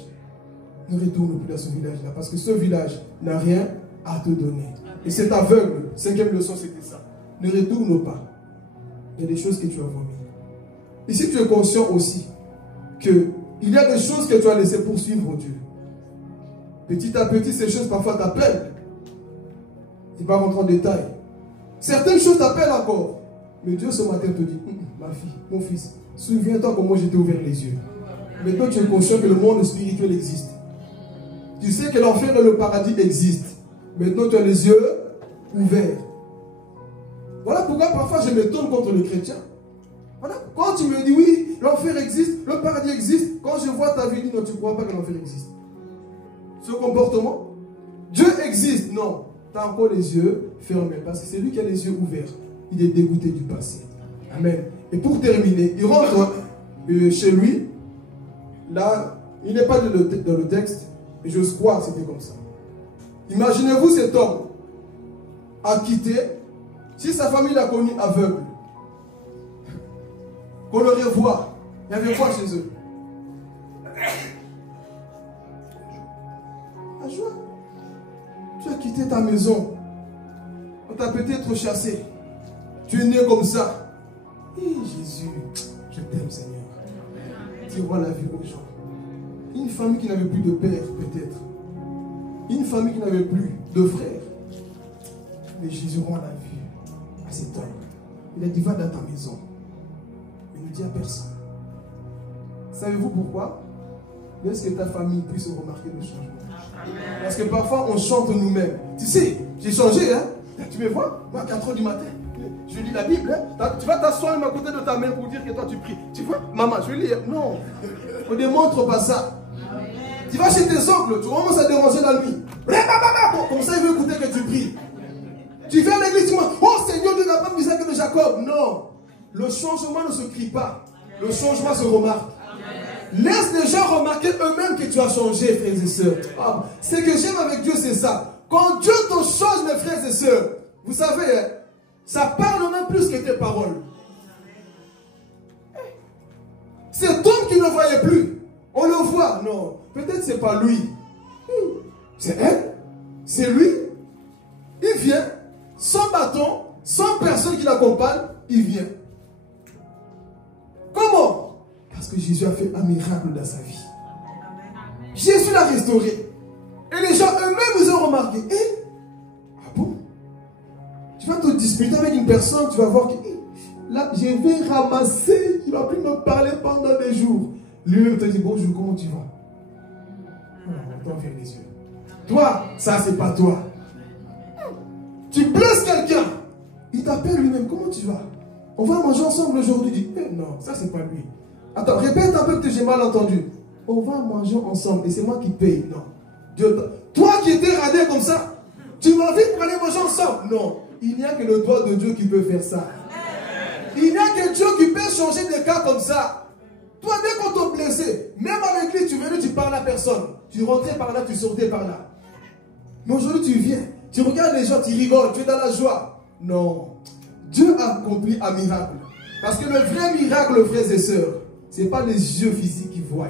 Ne retourne plus dans ce village-là, parce que ce village n'a rien à te donner. Et c'est aveugle. 5e leçon, c'était ça. Ne retourne pas. Il y a des choses que tu as vomi. Et si tu es conscient aussi qu'il y a des choses que tu as laissées poursuivre Dieu, petit à petit, ces choses parfois t'appellent. Tu ne vas pas rentrer en détail. Certaines choses t'appellent encore. Mais Dieu ce matin te dit, ma fille, mon fils, souviens-toi comment j'étais ouvert les yeux. Maintenant tu es conscient que le monde spirituel existe. Tu sais que l'enfer et le paradis existent. Maintenant tu as les yeux ouverts. Voilà pourquoi parfois je m'étonne contre les chrétiens. Voilà. Quand tu me dis oui, l'enfer existe, le paradis existe, quand je vois ta vie, dis non, tu ne crois pas que l'enfer existe. Ce comportement, Dieu existe, non. Tu as encore les yeux fermés, parce que c'est lui qui a les yeux ouverts. Il est dégoûté du passé. Amen. Et pour terminer, il rentre chez lui. Là, il n'est pas dans le texte, mais je crois que c'était comme ça. Imaginez-vous cet homme a quitté, si sa famille l'a connu aveugle, qu'on le revoit, il y avait quoi chez eux? La joie. Tu as quitté ta maison. On t'a peut-être chassé. Tu es né comme ça. Et Jésus, je t'aime Seigneur. Tu vois la vie aux gens. Une famille qui n'avait plus de père peut-être. Une famille qui n'avait plus de frères. Mais Jésus rend la vie à cet homme. Il a dit va dans ta maison. Il ne dit à personne. Savez-vous pourquoi? Laisse que ta famille puisse remarquer le changement. Parce que parfois on chante nous-mêmes. Tu sais, j'ai changé, hein? Tu me vois? Moi, à 4 h du matin, je lis la Bible. Hein? Tu vas t'asseoir à côté de ta mère pour dire que toi tu pries. Tu vois? Maman, je lis. Non, on ne démontre pas ça. Tu vas chez tes oncles, tu commences à déranger la nuit. Comme ça, il veut écouter que tu pries. Tu viens à l'église, tu dis, oh Seigneur, Dieu n'a pas mis ça que de Jacob. Non, le changement ne se crie pas. Le changement se remarque. Laisse les gens remarquer eux-mêmes que tu as changé, frères et sœurs. Oh, ce que j'aime avec Dieu, c'est ça. Quand Dieu te change, mes frères et sœurs, vous savez, hein, ça parle même plus que tes paroles. Cet homme qui ne voyait plus, non, peut-être c'est pas lui. C'est elle, c'est lui. Il vient, sans bâton, sans personne qui l'accompagne, il vient. Comment? Parce que Jésus a fait un miracle dans sa vie. Jésus l'a restauré. Et les gens eux-mêmes ils ont remarqué. Ah bon? Tu vas te disputer avec une personne, tu vas voir que là, je vais ramasser, il va plus me parler pendant des jours. Lui-même te dit bonjour, comment tu vas? On t'en ferme les yeux. Toi, ça c'est pas toi. Tu blesses quelqu'un, il t'appelle lui-même, comment tu vas? On va manger ensemble aujourd'hui. Il dit, non, ça c'est pas lui. Attends, répète un peu que j'ai mal entendu. On va manger ensemble et c'est moi qui paye. Non. Dieu, toi qui étais radé comme ça, tu m'invites pour aller manger ensemble. Non. Il n'y a que le doigt de Dieu qui peut faire ça. Il n'y a que Dieu qui peut changer des cas comme ça. Toi, dès qu'on t'a blessé, même à l'église, tu venais, tu parles à personne. Tu rentrais par là, tu sortais par là. Mais aujourd'hui, tu viens, tu regardes les gens, tu rigoles, tu es dans la joie. Non. Dieu a accompli un miracle. Parce que le vrai miracle, frères et sœurs, ce n'est pas les yeux physiques qui voient,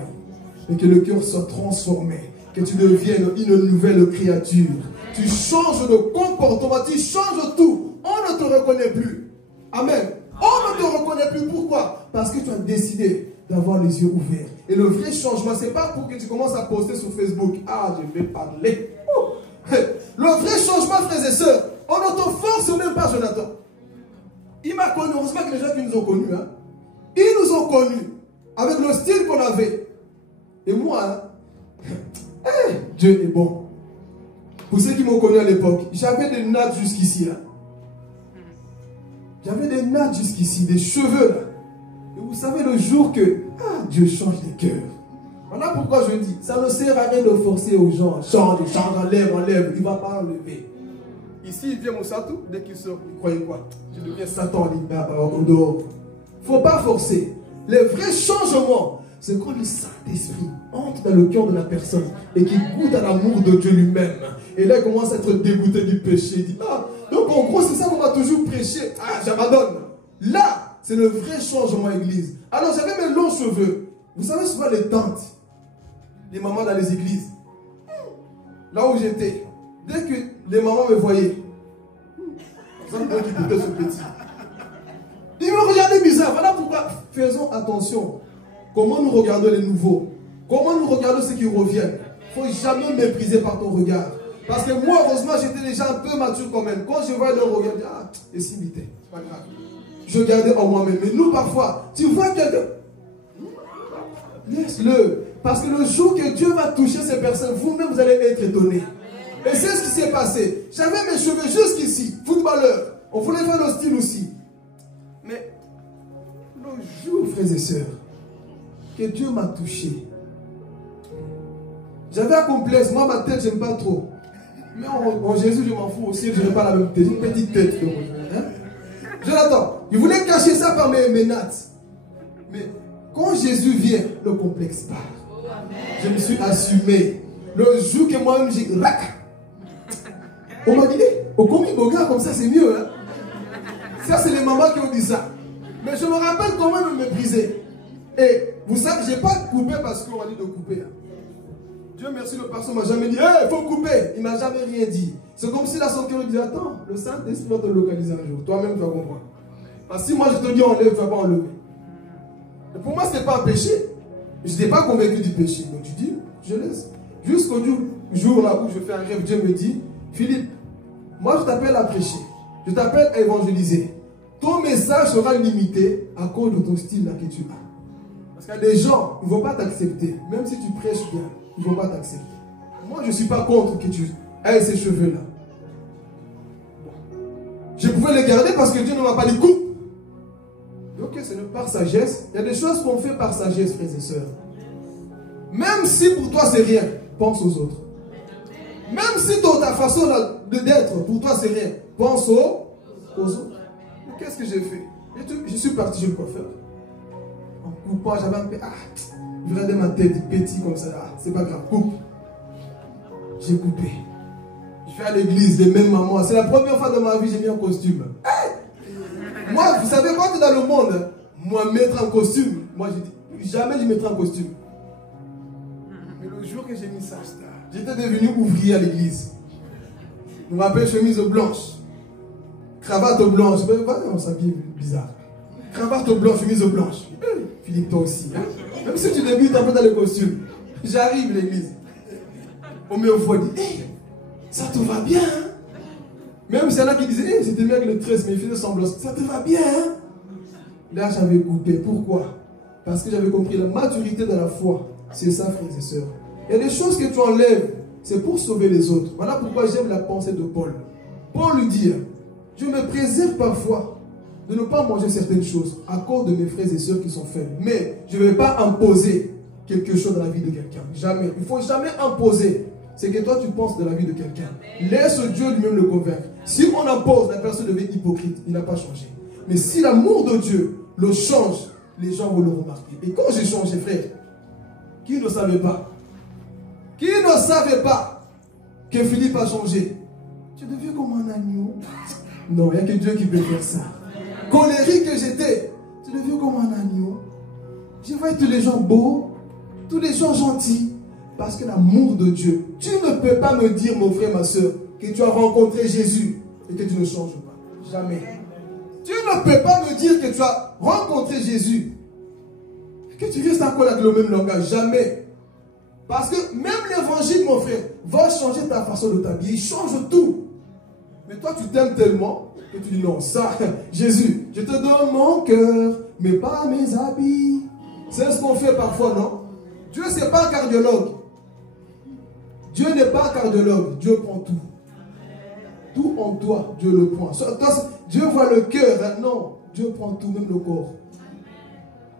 mais que le cœur soit transformé, que tu deviennes une nouvelle créature. Tu changes de comportement, tu changes tout. On ne te reconnaît plus. Amen. On ne te reconnaît plus. Pourquoi? Parce que tu as décidé d'avoir les yeux ouverts. Et le vrai changement, ce n'est pas pour que tu commences à poster sur Facebook. Ah, je vais parler. Le vrai changement, frères et sœurs, on ne te force même pas, Jonathan. Il m'a connu, heureusement que les gens qui nous ont connus, hein, ils nous ont connus avec le style qu'on avait. Et moi, hein, Dieu est bon. Pour ceux qui m'ont connu à l'époque, j'avais des nattes jusqu'ici. J'avais des nattes jusqu'ici, des cheveux là. Et vous savez le jour que Dieu change les cœurs. Voilà pourquoi je dis, ça ne sert à rien de forcer aux gens. Change, enlève, il ne va pas enlever. Ici, il vient Moussatou, dès qu'il sort, il croyait quoi? Je deviens Satan au dehors. Il ne faut pas forcer. Le vrai changement, c'est quand le Saint-Esprit entre dans le cœur de la personne et qu'il goûte à l'amour de Dieu lui-même. Et là, il commence à être dégoûté du péché. Il dit, donc en gros, c'est ça qu'on va toujours prêcher. J'abandonne. Là, c'est le vrai changement à l'église. Alors, j'avais mes longs cheveux. Vous savez souvent les tantes, les mamans dans les églises. Là où j'étais, dès que les mamans me voyaient, qui écoutait ce petit, ils me regardaient bizarre. Voilà pourquoi, faisons attention. Comment nous regardons les nouveaux? Comment nous regardons ceux qui reviennent? Il ne faut jamais mépriser par ton regard. Parce que moi, heureusement, j'étais déjà un peu mature quand même. Quand je vois leur regard, je dis, et s'imiter, c'est pas grave. Je gardais en moi-même. Mais nous, parfois, tu vois quelqu'un, laisse-le. Parce que le jour que Dieu va toucher ces personnes, vous-même, vous allez être étonnés. Et c'est ce qui s'est passé. J'avais mes cheveux jusqu'ici, footballeur. On voulait faire le style aussi. Mais le jour, frères et sœurs, que Dieu m'a touché, j'avais un complexe. Moi, ma tête, j'aime pas trop. Mais en Jésus, je m'en fous aussi. Je n'ai pas la même tête. J'ai une petite tête. Hein? Jonathan, il voulait cacher ça par mes nattes. Mais quand Jésus vient, le complexe part. Je me suis assumé. Le jour que moi-même j'ai rac. On m'a dit, au comique au gars comme ça, c'est mieux. Hein? Ça, c'est les mamans qui ont dit ça. Mais je me rappelle comment ils me méprisaient. Et vous savez, je n'ai pas coupé parce qu'on m'a dit de couper. Hein. Dieu merci, le pasteur ne m'a jamais dit, il faut couper. Il ne m'a jamais rien dit. C'est comme si la son cœur dit, attends, le Saint-Esprit va te localiser un jour. Toi-même, tu vas comprendre. Parce que si moi je te dis enlève, tu ne vas pas enlever. Et pour moi, ce n'est pas un péché. Je n'étais pas convaincu du péché. Donc tu dis, je laisse. Jusqu'au jour là où je fais un rêve, Dieu me dit, Philippe, moi je t'appelle à prêcher. Je t'appelle à évangéliser. Ton message sera limité à cause de ton style là que tu as. Parce qu'il y a des gens, ils ne vont pas t'accepter. Même si tu prêches bien, ils ne vont pas t'accepter. Moi, je ne suis pas contre que tu aies ces cheveux-là. Je pouvais les garder parce que Dieu ne m'a pas dit coupe. Ok, c'est par sagesse. Il y a des choses qu'on fait par sagesse, frères et sœurs. Même si pour toi c'est rien, pense aux autres. Même si ta façon d'être, pour toi c'est rien, pense aux autres. Qu'est-ce que j'ai fait? Je suis parti chez le coiffeur. En coupant, j'avais un peu. Je regardais ma tête petit comme ça. C'est pas grave, coupe. J'ai coupé. Je fais à l'église, les mêmes mamans. C'est la première fois de ma vie que j'ai mis un costume. Moi, vous savez, quand tu es dans le monde, moi, mettre un costume, moi, j'ai dit, jamais je mettrai un costume. Le jour que j'ai mis ça, j'étais devenu ouvrier à l'église. Je me rappelle, chemise blanche, cravate blanche. On s'habille bizarre. Cravate blanche, chemise blanche. Philippe, toi aussi. Hein? Même si tu débutes un peu dans le costume. J'arrive à l'église. On me voit dire, hey, ça te va bien. Hein? Même s'il y en a qui disaient, hey, c'était mieux que le 13, mais il faisait semblant. Ça te va bien. Hein? Là, j'avais coupé. Pourquoi? Parce que j'avais compris la maturité de la foi. C'est ça, frères et sœurs. Il y a des choses que tu enlèves, c'est pour sauver les autres. Voilà pourquoi j'aime la pensée de Paul. Paul lui dit, je me préserve parfois de ne pas manger certaines choses à cause de mes frères et sœurs qui sont faibles. Mais je ne vais pas imposer quelque chose dans la vie de quelqu'un. Jamais. Il ne faut jamais imposer. C'est que toi tu penses de la vie de quelqu'un. Laisse Dieu lui-même le convaincre. Si on impose, la personne devient hypocrite. Il n'a pas changé. Mais si l'amour de Dieu le change, les gens vont le remarquer. Et quand j'ai changé, frère, qui ne savait pas? Qui ne savait pas que Philippe a changé? Tu deviens comme un agneau. Non, il n'y a que Dieu qui peut faire ça. Colérique que j'étais, tu deviens comme un agneau. Je vois tous les gens beaux, tous les gens gentils. Parce que l'amour de Dieu, tu ne peux pas me dire, mon frère, ma soeur, que tu as rencontré Jésus et que tu ne changes pas. Jamais. Tu ne peux pas me dire que tu as rencontré Jésus et que tu restes encore avec le même langage. Jamais. Parce que même l'évangile, mon frère, va changer ta façon de t'habiller. Il change tout. Mais toi, tu t'aimes tellement que tu dis non, ça, Jésus, je te donne mon cœur, mais pas mes habits. C'est ce qu'on fait parfois, non? Dieu, ce n'est pas un cardiologue. Dieu n'est pas un cardiologue. Dieu prend tout. Tout en toi, Dieu le prend. Dieu voit le cœur. Hein? Non, Dieu prend tout, même le corps.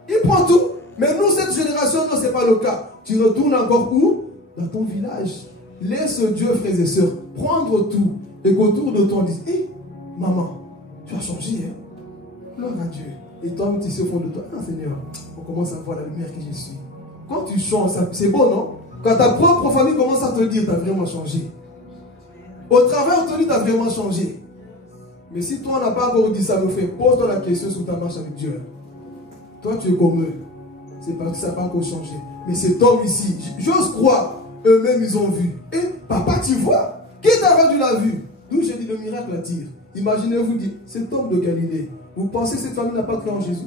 Il prend tout. Mais nous, cette génération, non, ce n'est pas le cas. Tu retournes encore où? Dans ton village. Laisse Dieu, frères et sœurs, prendre tout. Et qu'autour de toi, on dise, hé, maman, tu as changé. Hein? Gloire à Dieu. Et toi, tu sais au fond de toi, ah Seigneur, on commence à voir la lumière que je suis. Quand tu changes, c'est beau, non? Quand ta propre famille commence à te dire, tu as vraiment changé. Au travail, on te dit, tu as vraiment changé. Mais si toi, on n'a pas encore dit ça, me fait, pose-toi la question sur ta marche avec Dieu. Toi, tu es comme eux. C'est parce que ça n'a pas encore changé. Mais cet homme ici, j'ose croire, eux-mêmes, ils ont vu. Et papa, tu vois, qui t'a rendu la vue? D'où j'ai dit le miracle attire. Imaginez-vous dire, cet homme de Galilée, vous pensez que cette famille n'a pas cru en Jésus?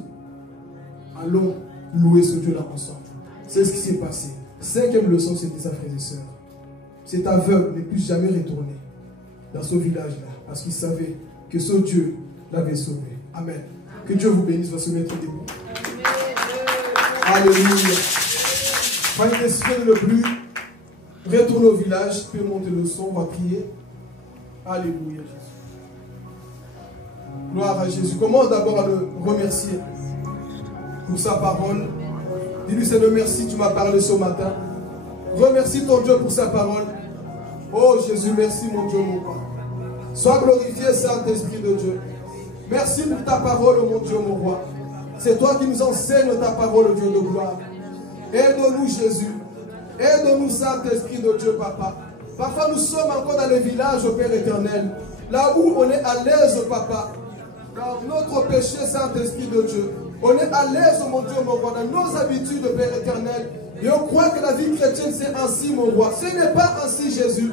Allons louer ce Dieu-là ensemble. C'est ce qui s'est passé. 5e leçon, c'était ça, frères et sœurs. Cet aveugle n'est plus jamais retourné dans ce village-là, parce qu'il savait que ce Dieu l'avait sauvé. Amen. Que Dieu vous bénisse, va se mettre debout. Alléluia. Pas une question de ne plus retourner au village, peut monter le son, on va prier. Alléluia, Jésus. Gloire à Jésus. Commence d'abord à le remercier pour sa parole. Dis-lui, Seigneur, merci, tu m'as parlé ce matin. Remercie ton Dieu pour sa parole. Oh Jésus, merci mon Dieu, mon Père. Sois glorifié, Saint-Esprit de Dieu. Merci pour ta parole, mon Dieu, mon roi. C'est toi qui nous enseignes ta parole, Dieu de gloire. Aide-nous, Jésus. Aide-nous, Saint-Esprit de Dieu, Papa. Parfois, nous sommes encore dans les villages, au Père éternel. Là où on est à l'aise, Papa. Dans notre péché, Saint-Esprit de Dieu. On est à l'aise, mon Dieu, mon roi, dans nos habitudes, Père éternel. Et on croit que la vie chrétienne, c'est ainsi, mon roi. Ce n'est pas ainsi, Jésus.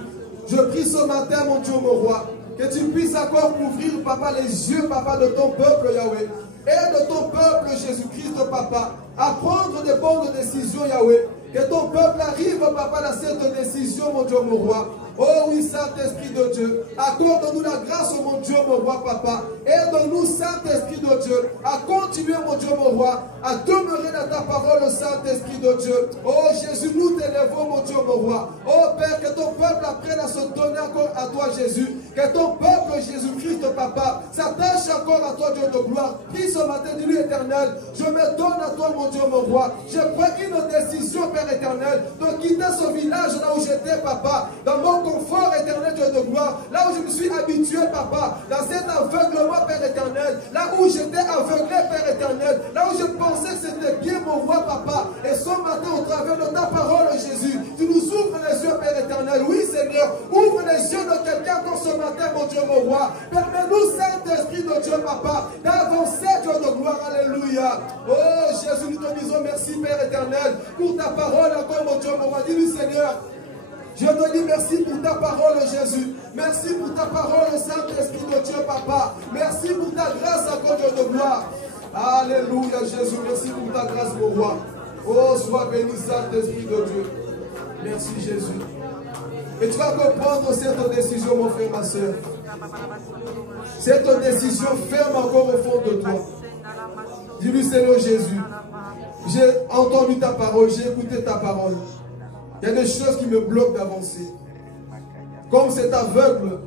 Je prie ce matin, mon Dieu, mon roi, que tu puisses encore ouvrir, Papa, les yeux, Papa, de ton peuple, Yahweh. Et de ton peuple, Jésus-Christ, Papa, à prendre de bonnes décisions, Yahweh. Que ton peuple arrive, Papa, dans cette décision, mon Dieu, mon roi. Oh oui, Saint-Esprit de Dieu, accorde-nous la grâce, mon Dieu, mon roi, Papa. Aide-nous, Saint-Esprit de Dieu, à continuer, mon Dieu, mon roi, à demeurer dans ta parole, Saint-Esprit de Dieu. Oh Jésus, nous t'élèvons, mon Dieu, mon roi. Oh Père, que ton peuple apprenne à se donner encore à toi, Jésus. Que ton peuple, Jésus-Christ, Papa, s'attache encore à toi, Dieu de gloire. Prie ce matin, dis-lui, éternel, je me donne à toi, mon Dieu, mon roi. Je prends une décision, Père éternel, de quitter ce village là où j'étais, Papa, dans mon confort éternel, Dieu de gloire, là où je me suis habitué, Papa, dans cet aveuglement, Père éternel, là où j'étais aveuglé, Père éternel, là où je pensais que c'était bien, mon roi, Papa, et ce matin, au travers de ta parole, Jésus, tu nous ouvres les yeux, Père éternel, oui, Seigneur, ouvre les les yeux de quelqu'un dans ce matin, mon Dieu, mon roi. Permets-nous, Saint-Esprit de Dieu, papa, d'avancer, Dieu de gloire. Alléluia. Oh Jésus, nous te disons merci, Père éternel, pour ta parole encore, mon Dieu, mon roi. Dis-lui, Seigneur. Je te dis merci pour ta parole, Jésus. Merci pour ta parole, Saint-Esprit de Dieu, papa. Merci pour ta grâce, encore, Dieu de gloire. Alléluia, Jésus. Merci pour ta grâce, mon roi. Oh, sois béni, Saint-Esprit de Dieu. Merci, Jésus. Et tu vas comprendre cette décision, mon frère, ma soeur. Cette décision ferme encore au fond de toi. Dis-lui, Seigneur Jésus, j'ai entendu ta parole, j'ai écouté ta parole. Il y a des choses qui me bloquent d'avancer. Comme cet aveugle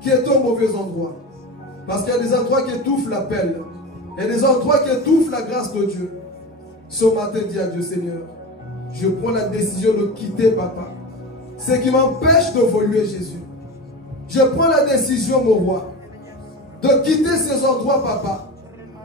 qui est au mauvais endroit. Parce qu'il y a des endroits qui étouffent l'appel. Il y a des endroits qui étouffent la grâce de Dieu. Ce matin, dis à Dieu, Seigneur, je prends la décision de quitter, papa. Ce qui m'empêche d'évoluer, Jésus. Je prends la décision, mon roi, de quitter ces endroits, papa.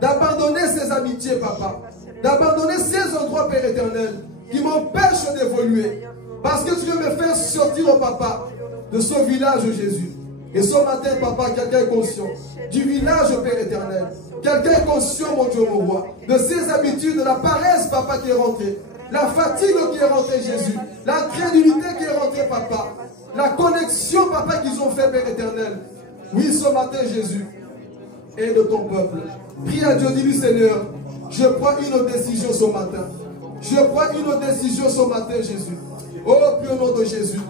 D'abandonner ces amitiés, papa. D'abandonner ces endroits, Père éternel, qui m'empêchent d'évoluer. Parce que tu veux me faire sortir, oh papa, de ce village, Jésus. Et ce matin, papa, quelqu'un est conscient du village, Père éternel. Quelqu'un est conscient, mon Dieu, mon roi, de ses habitudes, de la paresse, papa, qui est rentrée. La fatigue qui est rentrée, Jésus. L'incrédulité qui est rentrée, papa. La connexion, papa, qu'ils ont fait, Père éternel. Oui, ce matin, Jésus, et de ton peuple. Prie à Dieu, dis-lui, Seigneur, je prends une décision ce matin. Je prends une décision ce matin, Jésus. Oh, puis au nom de Jésus.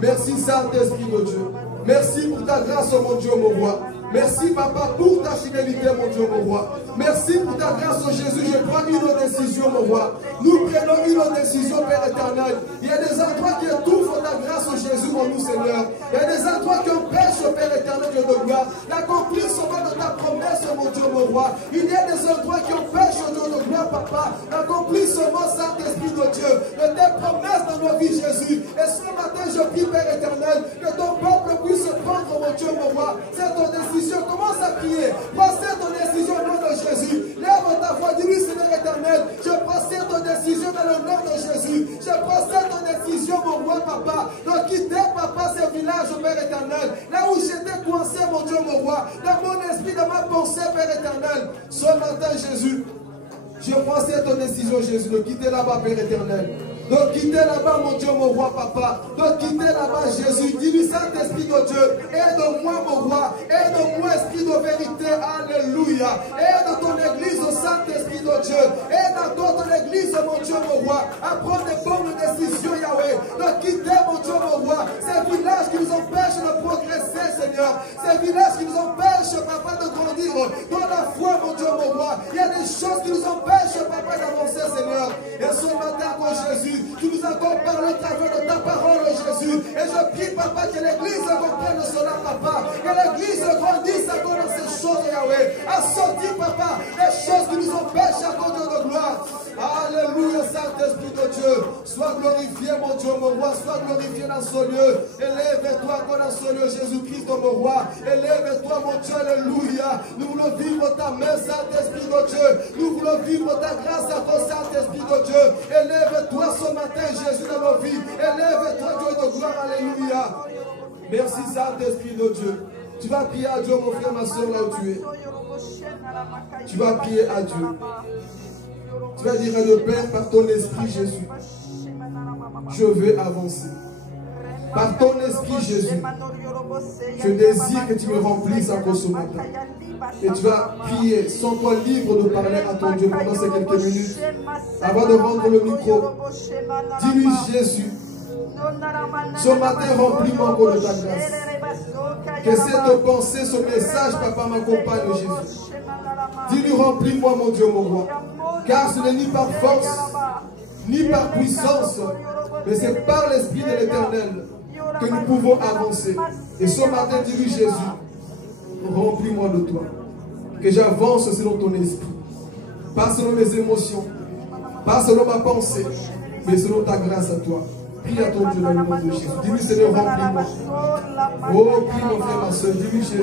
Merci, Saint-Esprit de Dieu. Merci pour ta grâce, mon Dieu, mon roi. Merci, papa, pour ta fidélité, mon Dieu, mon roi. Merci pour ta grâce, Jésus. Je prends une décision, mon roi. Nous prenons une décision, Père éternel. Il y a des endroits qui étouffent ta grâce, Jésus, mon nous, Seigneur. Il y a des endroits qui empêchent, Père éternel, Dieu de gloire, l'accomplissement de ta promesse, mon Dieu, mon roi. Il y a des endroits qui empêchent, Dieu de gloire, papa, l'accomplissement, Saint-Esprit de Dieu, de tes promesses dans nos vies, Jésus. Et ce matin, je prie, Père éternel, que ton peuple puisse prendre, mon Dieu, mon roi. C'est ton décision. Commence à prier. Prends ton décision au nom de Jésus. Lève ta voix. Dis-lui, Seigneur éternel, je prends ton décision dans le nom de Jésus. Je prends ton décision, mon roi, papa, de quitter, papa, ce village, Père éternel. Là où j'étais coincé, mon Dieu, mon roi, dans mon esprit, dans ma pensée, Père éternel. Ce matin, Jésus, je prends cette décision, Jésus, de quitter là-bas, Père éternel. De quitter là-bas, mon Dieu, mon roi, papa. De quitter là-bas, Jésus. Dis-lui, Saint-Esprit de Dieu, aide-moi, mon roi. Aide-moi, Esprit de vérité. Alléluia. Aide ton église, Saint-Esprit de Dieu. Aide encore ton église, mon Dieu, mon roi, à prendre des bonnes décisions, Yahweh. De quitter, mon Dieu, mon roi, ces villages qui nous empêchent de progresser, Seigneur. Ces villages qui nous empêchent, papa, de grandir dans la foi, mon Dieu, mon roi. Il y a des choses qui nous empêchent, papa, d'avancer, Seigneur. Et ce matin, mon Jésus, tu nous as encore parlé au travers de ta parole, Jésus. Et je prie, papa, que l'église comprenne cela, papa. Que l'église grandisse encore dans ces choses, Yahweh. À sortir, papa, les choses qui nous empêchent à cause de gloire. Alléluia, Saint-Esprit de Dieu. Sois glorifié, mon Dieu, mon roi. Sois glorifié dans ce lieu. Élève-toi encore dans ce lieu, Jésus-Christ, mon roi. Élève-toi, mon Dieu, alléluia. Nous voulons vivre ta main, Saint-Esprit de Dieu. Nous voulons vivre ta grâce à toi, Saint-Esprit de Dieu. Élève-toi ce matin, Jésus, dans nos vies. Élève-toi, Dieu de gloire, alléluia. Merci, Saint-Esprit de Dieu. Tu vas prier à Dieu, mon frère, ma soeur, là où tu es. Tu vas prier à Dieu. Tu vas dire à le Père, par ton esprit, Jésus, je veux avancer. Par ton esprit, Jésus, je désire que tu me remplisses encore ce matin. Et tu vas prier, sens-toi libre de parler à ton Dieu pendant ces quelques minutes. Avant de rendre le micro, dis-lui, Jésus, ce matin, remplis-moi encore de ta grâce. Que cette pensée, ce message, papa, m'accompagne, Jésus. Dis-lui, remplis-moi, mon Dieu, mon roi. Car ce n'est ni par force, ni par puissance, mais c'est par l'Esprit de l'Éternel que nous pouvons avancer. Et ce matin, dis-lui, Jésus, remplis-moi de toi. Que j'avance selon ton esprit. Pas selon mes émotions, pas selon ma pensée, mais selon ta grâce à toi. Prie à ton Dieu dans le nom de Jésus. Dis-lui, Seigneur, remplis-moi. Oh, prie mon frère, ma soeur. Dis-lui, Jésus.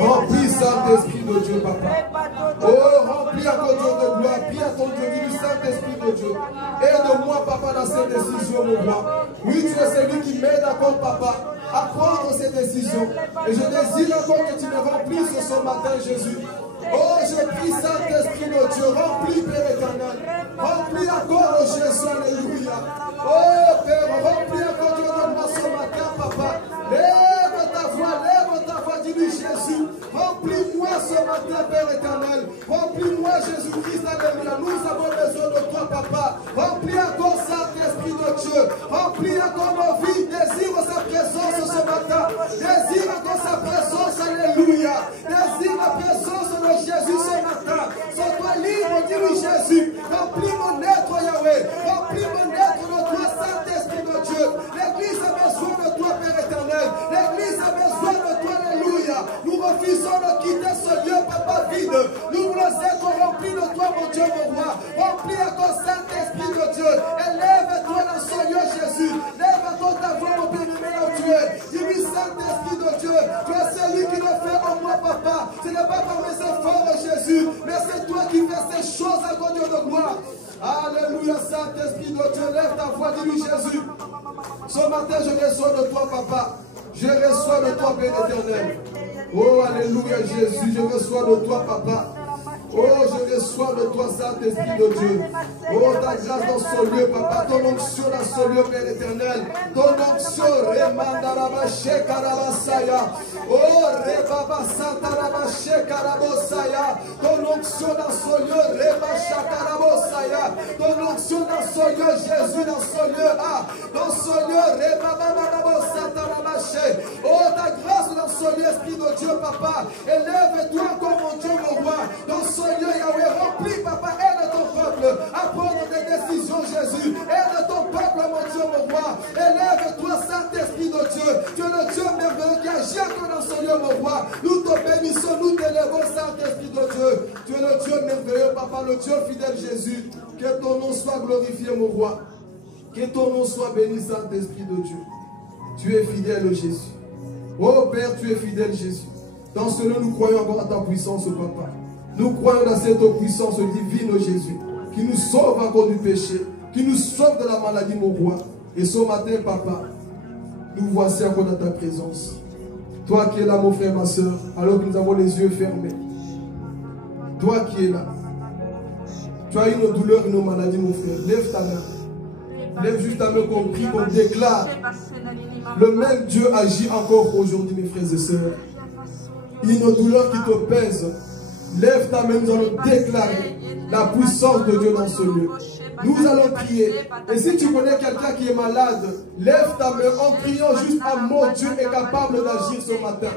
Remplis, Saint-Esprit de Dieu, papa. Oh, remplis à ton Dieu de gloire. Prie à ton Dieu. Dis-lui, Saint-Esprit de Dieu. Aide-moi, papa, dans cette décision, mon roi. Oui, tu es celui qui m'aide encore, papa, à prendre ces décisions. Et je désire encore que tu me remplisses ce matin, Jésus. Oh, je prie, Saint-Esprit de Dieu, remplis, Père éternel. Remplis encore, oh Jésus, alléluia. Oh, Père, remplis encore Dieu de moi ce matin, papa. Lève ta voix, dis-lui, Jésus. Remplis-moi ce matin, Père éternel. Remplis-moi, Jésus-Christ, alléluia. Nous avons besoin de toi, papa. Remplis encore, Saint-Esprit de Dieu. Remplis encore nos vies. Désire sa présence ce matin. Désire encore sa présence, alléluia. Désire la présence de Jésus ce matin. Sois-toi libre, dis-lui, Jésus. Remplis mon être, Yahweh. Remplis mon être de toi, Saint-Esprit de Dieu. L'Église a besoin de toi, Père éternel. L'Église a besoin de toi, alléluia. Nous refusons de quitter ce lieu, papa, vide. Nous voulons être remplis de toi, mon Dieu, mon roi. Remplis encore, Saint-Esprit de Dieu. Élève-toi dans ce lieu, Jésus. Lève-toi ta voix, mon bien-aimé, là où tu es. Dis-lui, Saint-Esprit de Dieu. Tu es celui qui le fait en moi, papa. Ce n'est pas par mes efforts, Jésus, mais c'est toi qui fais ces choses à ton Dieu de gloire. Alléluia, Saint-Esprit de Dieu. Lève ta voix, dis-lui, Jésus. Ce matin, je reçois de toi, papa. Je reçois de toi, Père éternel. Oh, alléluia, Jésus. Je reçois de toi, papa. Oh, je reçois de toi, Saint-Esprit de Dieu. Oh, ta grâce dans ce lieu, papa. Ton onction dans ce lieu, Père éternel. Ton onction, Remandarabashe Karabasaya. Oh, Rebaba Santarabashe Karabosaya. Ton onction dans ce lieu, Rebacha Karabosaya. Ton onction dans ce lieu, Jésus, dans ce lieu. Ah, dans ce lieu, Rebaba Santarabashe. Oh, ta grâce dans ce lieu, Esprit de Dieu, papa. Élève-toi encore, mon Dieu, mon roi. Dans ce lieu, Yahweh, remplis, papa, aide ton peuple à prendre des décisions, Jésus. Aide ton peuple, mon Dieu, mon roi. Élève-toi, Saint-Esprit de Dieu. Tu es le Dieu merveilleux qui agit encore dans ce lieu, mon roi. Nous te bénissons, nous t'élèvons, Saint-Esprit de Dieu. Tu es le Dieu merveilleux, papa, le Dieu fidèle, Jésus. Que ton nom soit glorifié, mon roi. Que ton nom soit béni, Saint-Esprit de Dieu. Tu es fidèle, Jésus. Oh Père, tu es fidèle, Jésus. Dans ce lieu, nous croyons encore à ta puissance, papa. Nous croyons dans cette puissance divine, Jésus, qui nous sauve encore du péché, qui nous sauve de la maladie, mon roi. Et ce matin, papa, nous voici encore dans ta présence. Toi qui es là, mon frère, ma soeur, alors que nous avons les yeux fermés. Toi qui es là. Tu as une douleur, une maladie, mon frère. Lève ta main. Lève juste ta main qu'on prie, qu'on déclare. Le même Dieu agit encore aujourd'hui, mes frères et sœurs. Une douleur qui te pèse. Lève ta main, nous allons déclarer la puissance de Dieu dans ce lieu. Nous allons prier. Et si tu connais quelqu'un qui est malade, lève ta main en priant juste à mon Dieu est capable d'agir ce matin.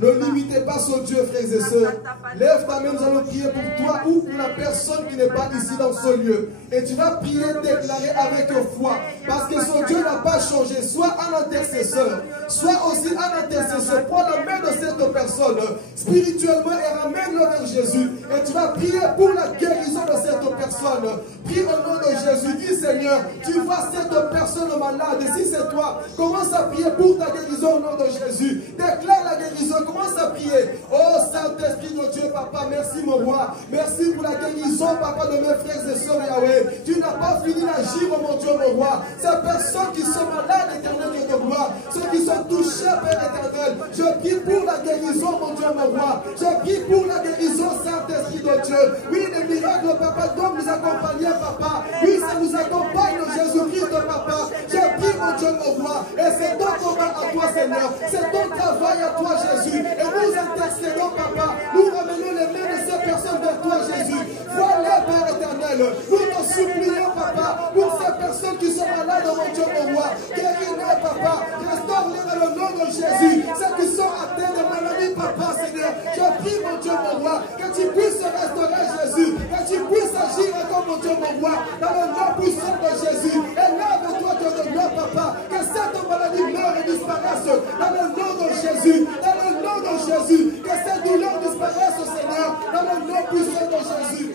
Ne limitez pas ce Dieu, frères et sœurs. Lève ta main, nous allons prier pour toi ou pour la personne qui n'est pas ici dans ce lieu. Et tu vas prier, déclarer avec foi. Parce que ce Dieu n'a pas changé. Soit un intercesseur, soit aussi un intercesseur. Prends la main de cette personne spirituellement et ramène-le vers Jésus. Et tu vas prier pour la guérison de cette personne. Prie au nom de Jésus. Dis Seigneur, tu vois cette personne malade. Et si c'est toi, commence à prier pour ta guérison au nom de Jésus. Déclare la guérison. Commence à prier. Oh Saint-Esprit de Dieu, papa, merci mon roi. Merci pour la guérison, papa, de mes frères et sœurs, Yahweh. Tu n'as pas fini d'agir, mon Dieu, mon roi. Ces personnes qui sont malades, éternel Dieu de gloire, ceux qui sont touchés, Père éternel, je prie pour la guérison, mon Dieu, mon roi. Je prie pour la guérison, Saint-Esprit de Dieu. Oui, les miracles, papa, doivent nous accompagner, papa. Oui, ça nous accompagne, Jésus-Christ, papa. Je prie, mon Dieu, mon roi. Et c'est ton combat à toi, Seigneur. C'est ton travail à toi, Jésus. Et nous intercédons, papa. Nous ramenons les mains de ces personnes vers toi, Jésus. Voilà, Père éternel. Nous te supplions, papa, pour ces personnes qui sont malades, mon Dieu, mon roi. Guéris-les, papa. Restaure-les dans le nom de Jésus. Ceux qui sont atteints de maladie, papa, Seigneur. Je prie, mon Dieu, mon roi, que tu puisses restaurer, Jésus. Que tu puisses agir encore, mon Dieu, mon roi, dans le nom puissant de Jésus. Élève-toi, Dieu de gloire, papa. Que cette maladie meure et disparaisse dans le nom de Jésus. Dans le nom de Jésus. Que cette douleur disparaisse, Seigneur. Dans le nom puissant de Jésus.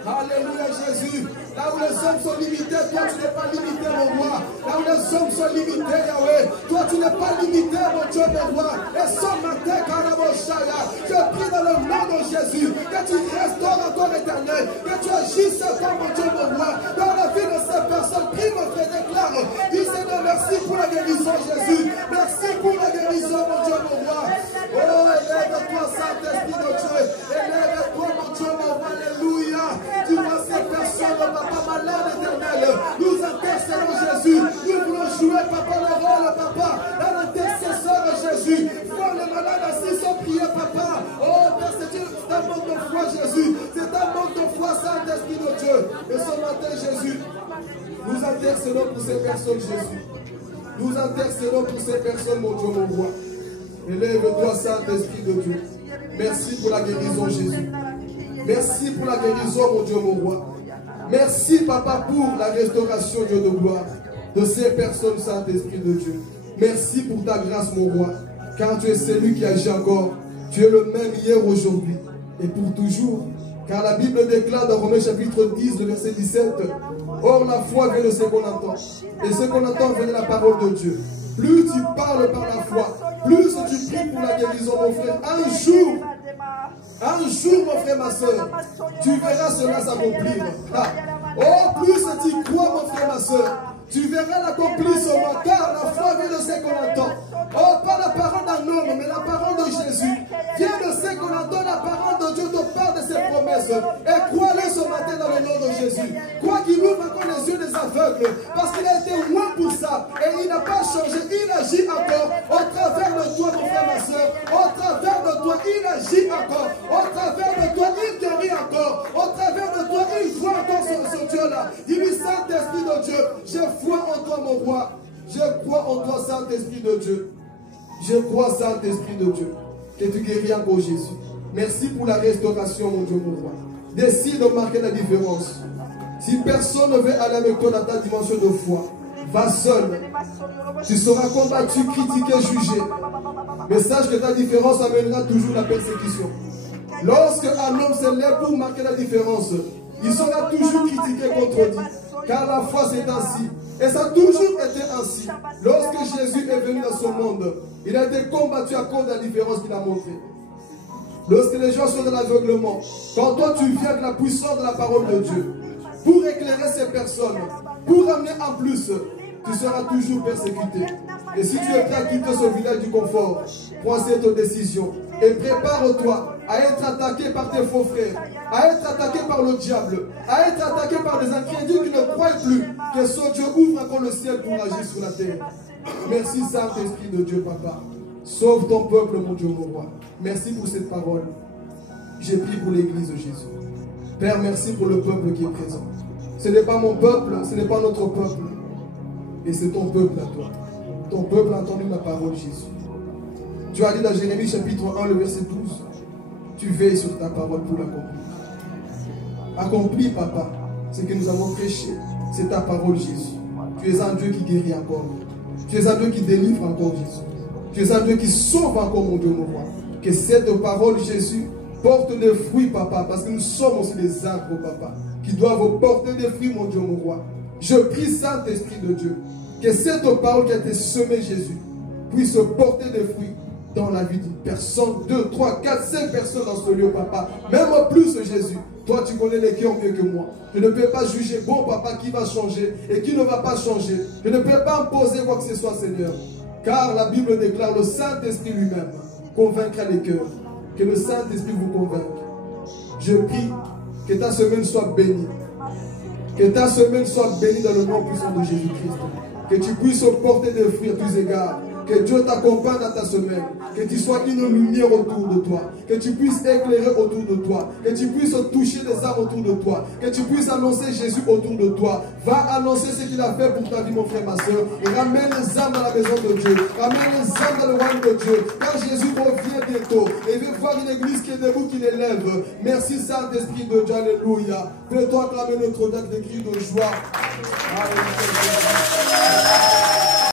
Alléluia, Jésus. Là où les hommes sont limités, toi tu n'es pas limité, mon roi. Là où les hommes sont limités, Yahweh, toi tu n'es pas limité, mon Dieu, mon roi. Et ce matin, Karaboshaya, je prie dans le nom de Jésus que tu restaures encore éternel, que tu agisses encore, mon Dieu, mon roi, dans la vie de ces personnes. Prie, mon frère, déclare. Dis Seigneur, merci pour la guérison, Jésus. Merci pour la guérison, mon Dieu, mon roi. Oh, élève-toi, Saint-Esprit de Dieu. Élève-toi, mon Dieu, mon roi. Alléluia. Tu vois ces personnes, papa, malade éternel. Nous intercédons, Jésus. Nous voulons jouer, papa, le rôle, papa, dans l'intercesseur de Jésus. Voir les malades assis sans prier, papa. Oh, Père, c'est un manque de foi, Jésus. C'est un manque de foi, Saint-Esprit de Dieu. Et ce matin, Jésus, nous intercédons pour ces personnes, Jésus. Nous intercédons pour ces personnes, mon Dieu, mon roi. Élève-toi, Saint-Esprit de Dieu. Merci pour la guérison, Jésus. Merci pour la guérison, mon Dieu, mon roi. Merci, Papa, pour la restauration, Dieu de gloire, de ces personnes, Saint-Esprit de Dieu. Merci pour ta grâce, mon roi, car tu es celui qui agit encore. Tu es le même hier, aujourd'hui et pour toujours. Car la Bible déclare dans Romains chapitre 10, le verset 17, « Or la foi vient de ce qu'on entend, et ce qu'on entend vient de la parole de Dieu. » Plus tu parles par la foi, plus tu pries pour la guérison, mon frère. Un jour, mon frère, ma soeur, tu verras cela s'accomplir. Oh, plus tu crois, mon frère, ma soeur, tu verras l'accomplissement, car la foi vient de ce qu'on entend. Oh, pas la parole d'un homme, mais la parole de Jésus. Vient de ce qu'on entend, la parole de Dieu te parle de ses promesses. Et crois-le ce matin dans le nom de Jésus. Crois qu'il ouvre encore les yeux des aveugles, parce qu'il a été loin pour ça. Et il n'a pas changé, il agit encore. Au travers de toi, mon frère, ma soeur, au travers de toi, il agit encore. Au travers de toi, il guérit encore. Au travers de toi, il voit encore ce Dieu-là. Dis-lui, Saint-Esprit de Dieu, j'ai foi en toi, mon roi. Je crois en toi, Saint-Esprit de Dieu. Je crois, Saint-Esprit de Dieu, que tu guéris encore Jésus. Merci pour la restauration, mon Dieu, mon roi. Décide de marquer la différence. Si personne ne veut aller avec toi dans ta dimension de foi, va seul. Tu seras combattu, critiqué, jugé. Mais sache que ta différence amènera toujours la persécution. Lorsque un homme se lève pour marquer la différence, il sera toujours critiqué, contredit. Car la foi, c'est ainsi. Et ça a toujours été ainsi. Lorsque Jésus est venu dans ce monde, il a été combattu à cause de la différence qu'il a montrée. Lorsque les gens sont dans l'aveuglement, quand toi tu viens avec la puissance de la parole de Dieu, pour éclairer ces personnes, pour amener en plus, tu seras toujours persécuté. Et si tu es prêt à quitter ce village du confort, prends cette décision et prépare-toi à être attaqué par tes faux frères, à être attaqué par le diable, à être attaqué par des incrédules qui ne croient plus que ce Dieu ouvre encore le ciel pour agir sur la terre. Merci, Saint-Esprit de Dieu, Papa. Sauve ton peuple, mon Dieu, mon roi. Merci pour cette parole. J'ai prié pour l'église de Jésus. Père, merci pour le peuple qui est présent. Ce n'est pas mon peuple, ce n'est pas notre peuple. Et c'est ton peuple à toi. Ton peuple a entendu ma parole, Jésus. Tu as dit dans Jérémie chapitre 1, le verset 12, tu veilles sur ta parole pour l'accomplir. Accomplis, Papa, ce que nous avons prêché. C'est ta parole, Jésus. Tu es un Dieu qui guérit encore. Tu es un Dieu qui délivre encore, Jésus. Tu es un Dieu qui sauve encore, mon Dieu, mon roi. Que cette parole, Jésus, porte des fruits, Papa, parce que nous sommes aussi des arbres, Papa, qui doivent porter des fruits, mon Dieu, mon roi. Je prie, Saint-Esprit de Dieu, que cette parole qui a été semée, Jésus, puisse porter des fruits dans la vie d'une personne, 2, 3, 4, 5 personnes dans ce lieu, Papa. Même plus, Jésus. Toi, tu connais les cœurs mieux que moi. Je ne peux pas juger, bon, Papa, qui va changer et qui ne va pas changer. Je ne peux pas imposer quoi que ce soit, Seigneur. Car la Bible déclare, le Saint-Esprit lui-même convaincra les cœurs. Que le Saint-Esprit vous convainque. Je prie que ta semaine soit bénie. Que ta semaine soit bénie dans le nom puissant de Jésus-Christ. Que tu puisses porter des fruits à tous égards. Que Dieu t'accompagne dans ta semaine. Que tu sois une lumière autour de toi. Que tu puisses éclairer autour de toi. Que tu puisses toucher les âmes autour de toi. Que tu puisses annoncer Jésus autour de toi. Va annoncer ce qu'il a fait pour ta vie, mon frère, ma soeur. Et ramène les âmes dans la maison de Dieu. Ramène les âmes dans le royaume de Dieu. Car Jésus revient bientôt. Et veut voir une église qui est debout, qui l'élève. Merci, Saint-Esprit de Dieu. Alléluia. Peux-toi acclamer notre date de cris de joie. Alléluia.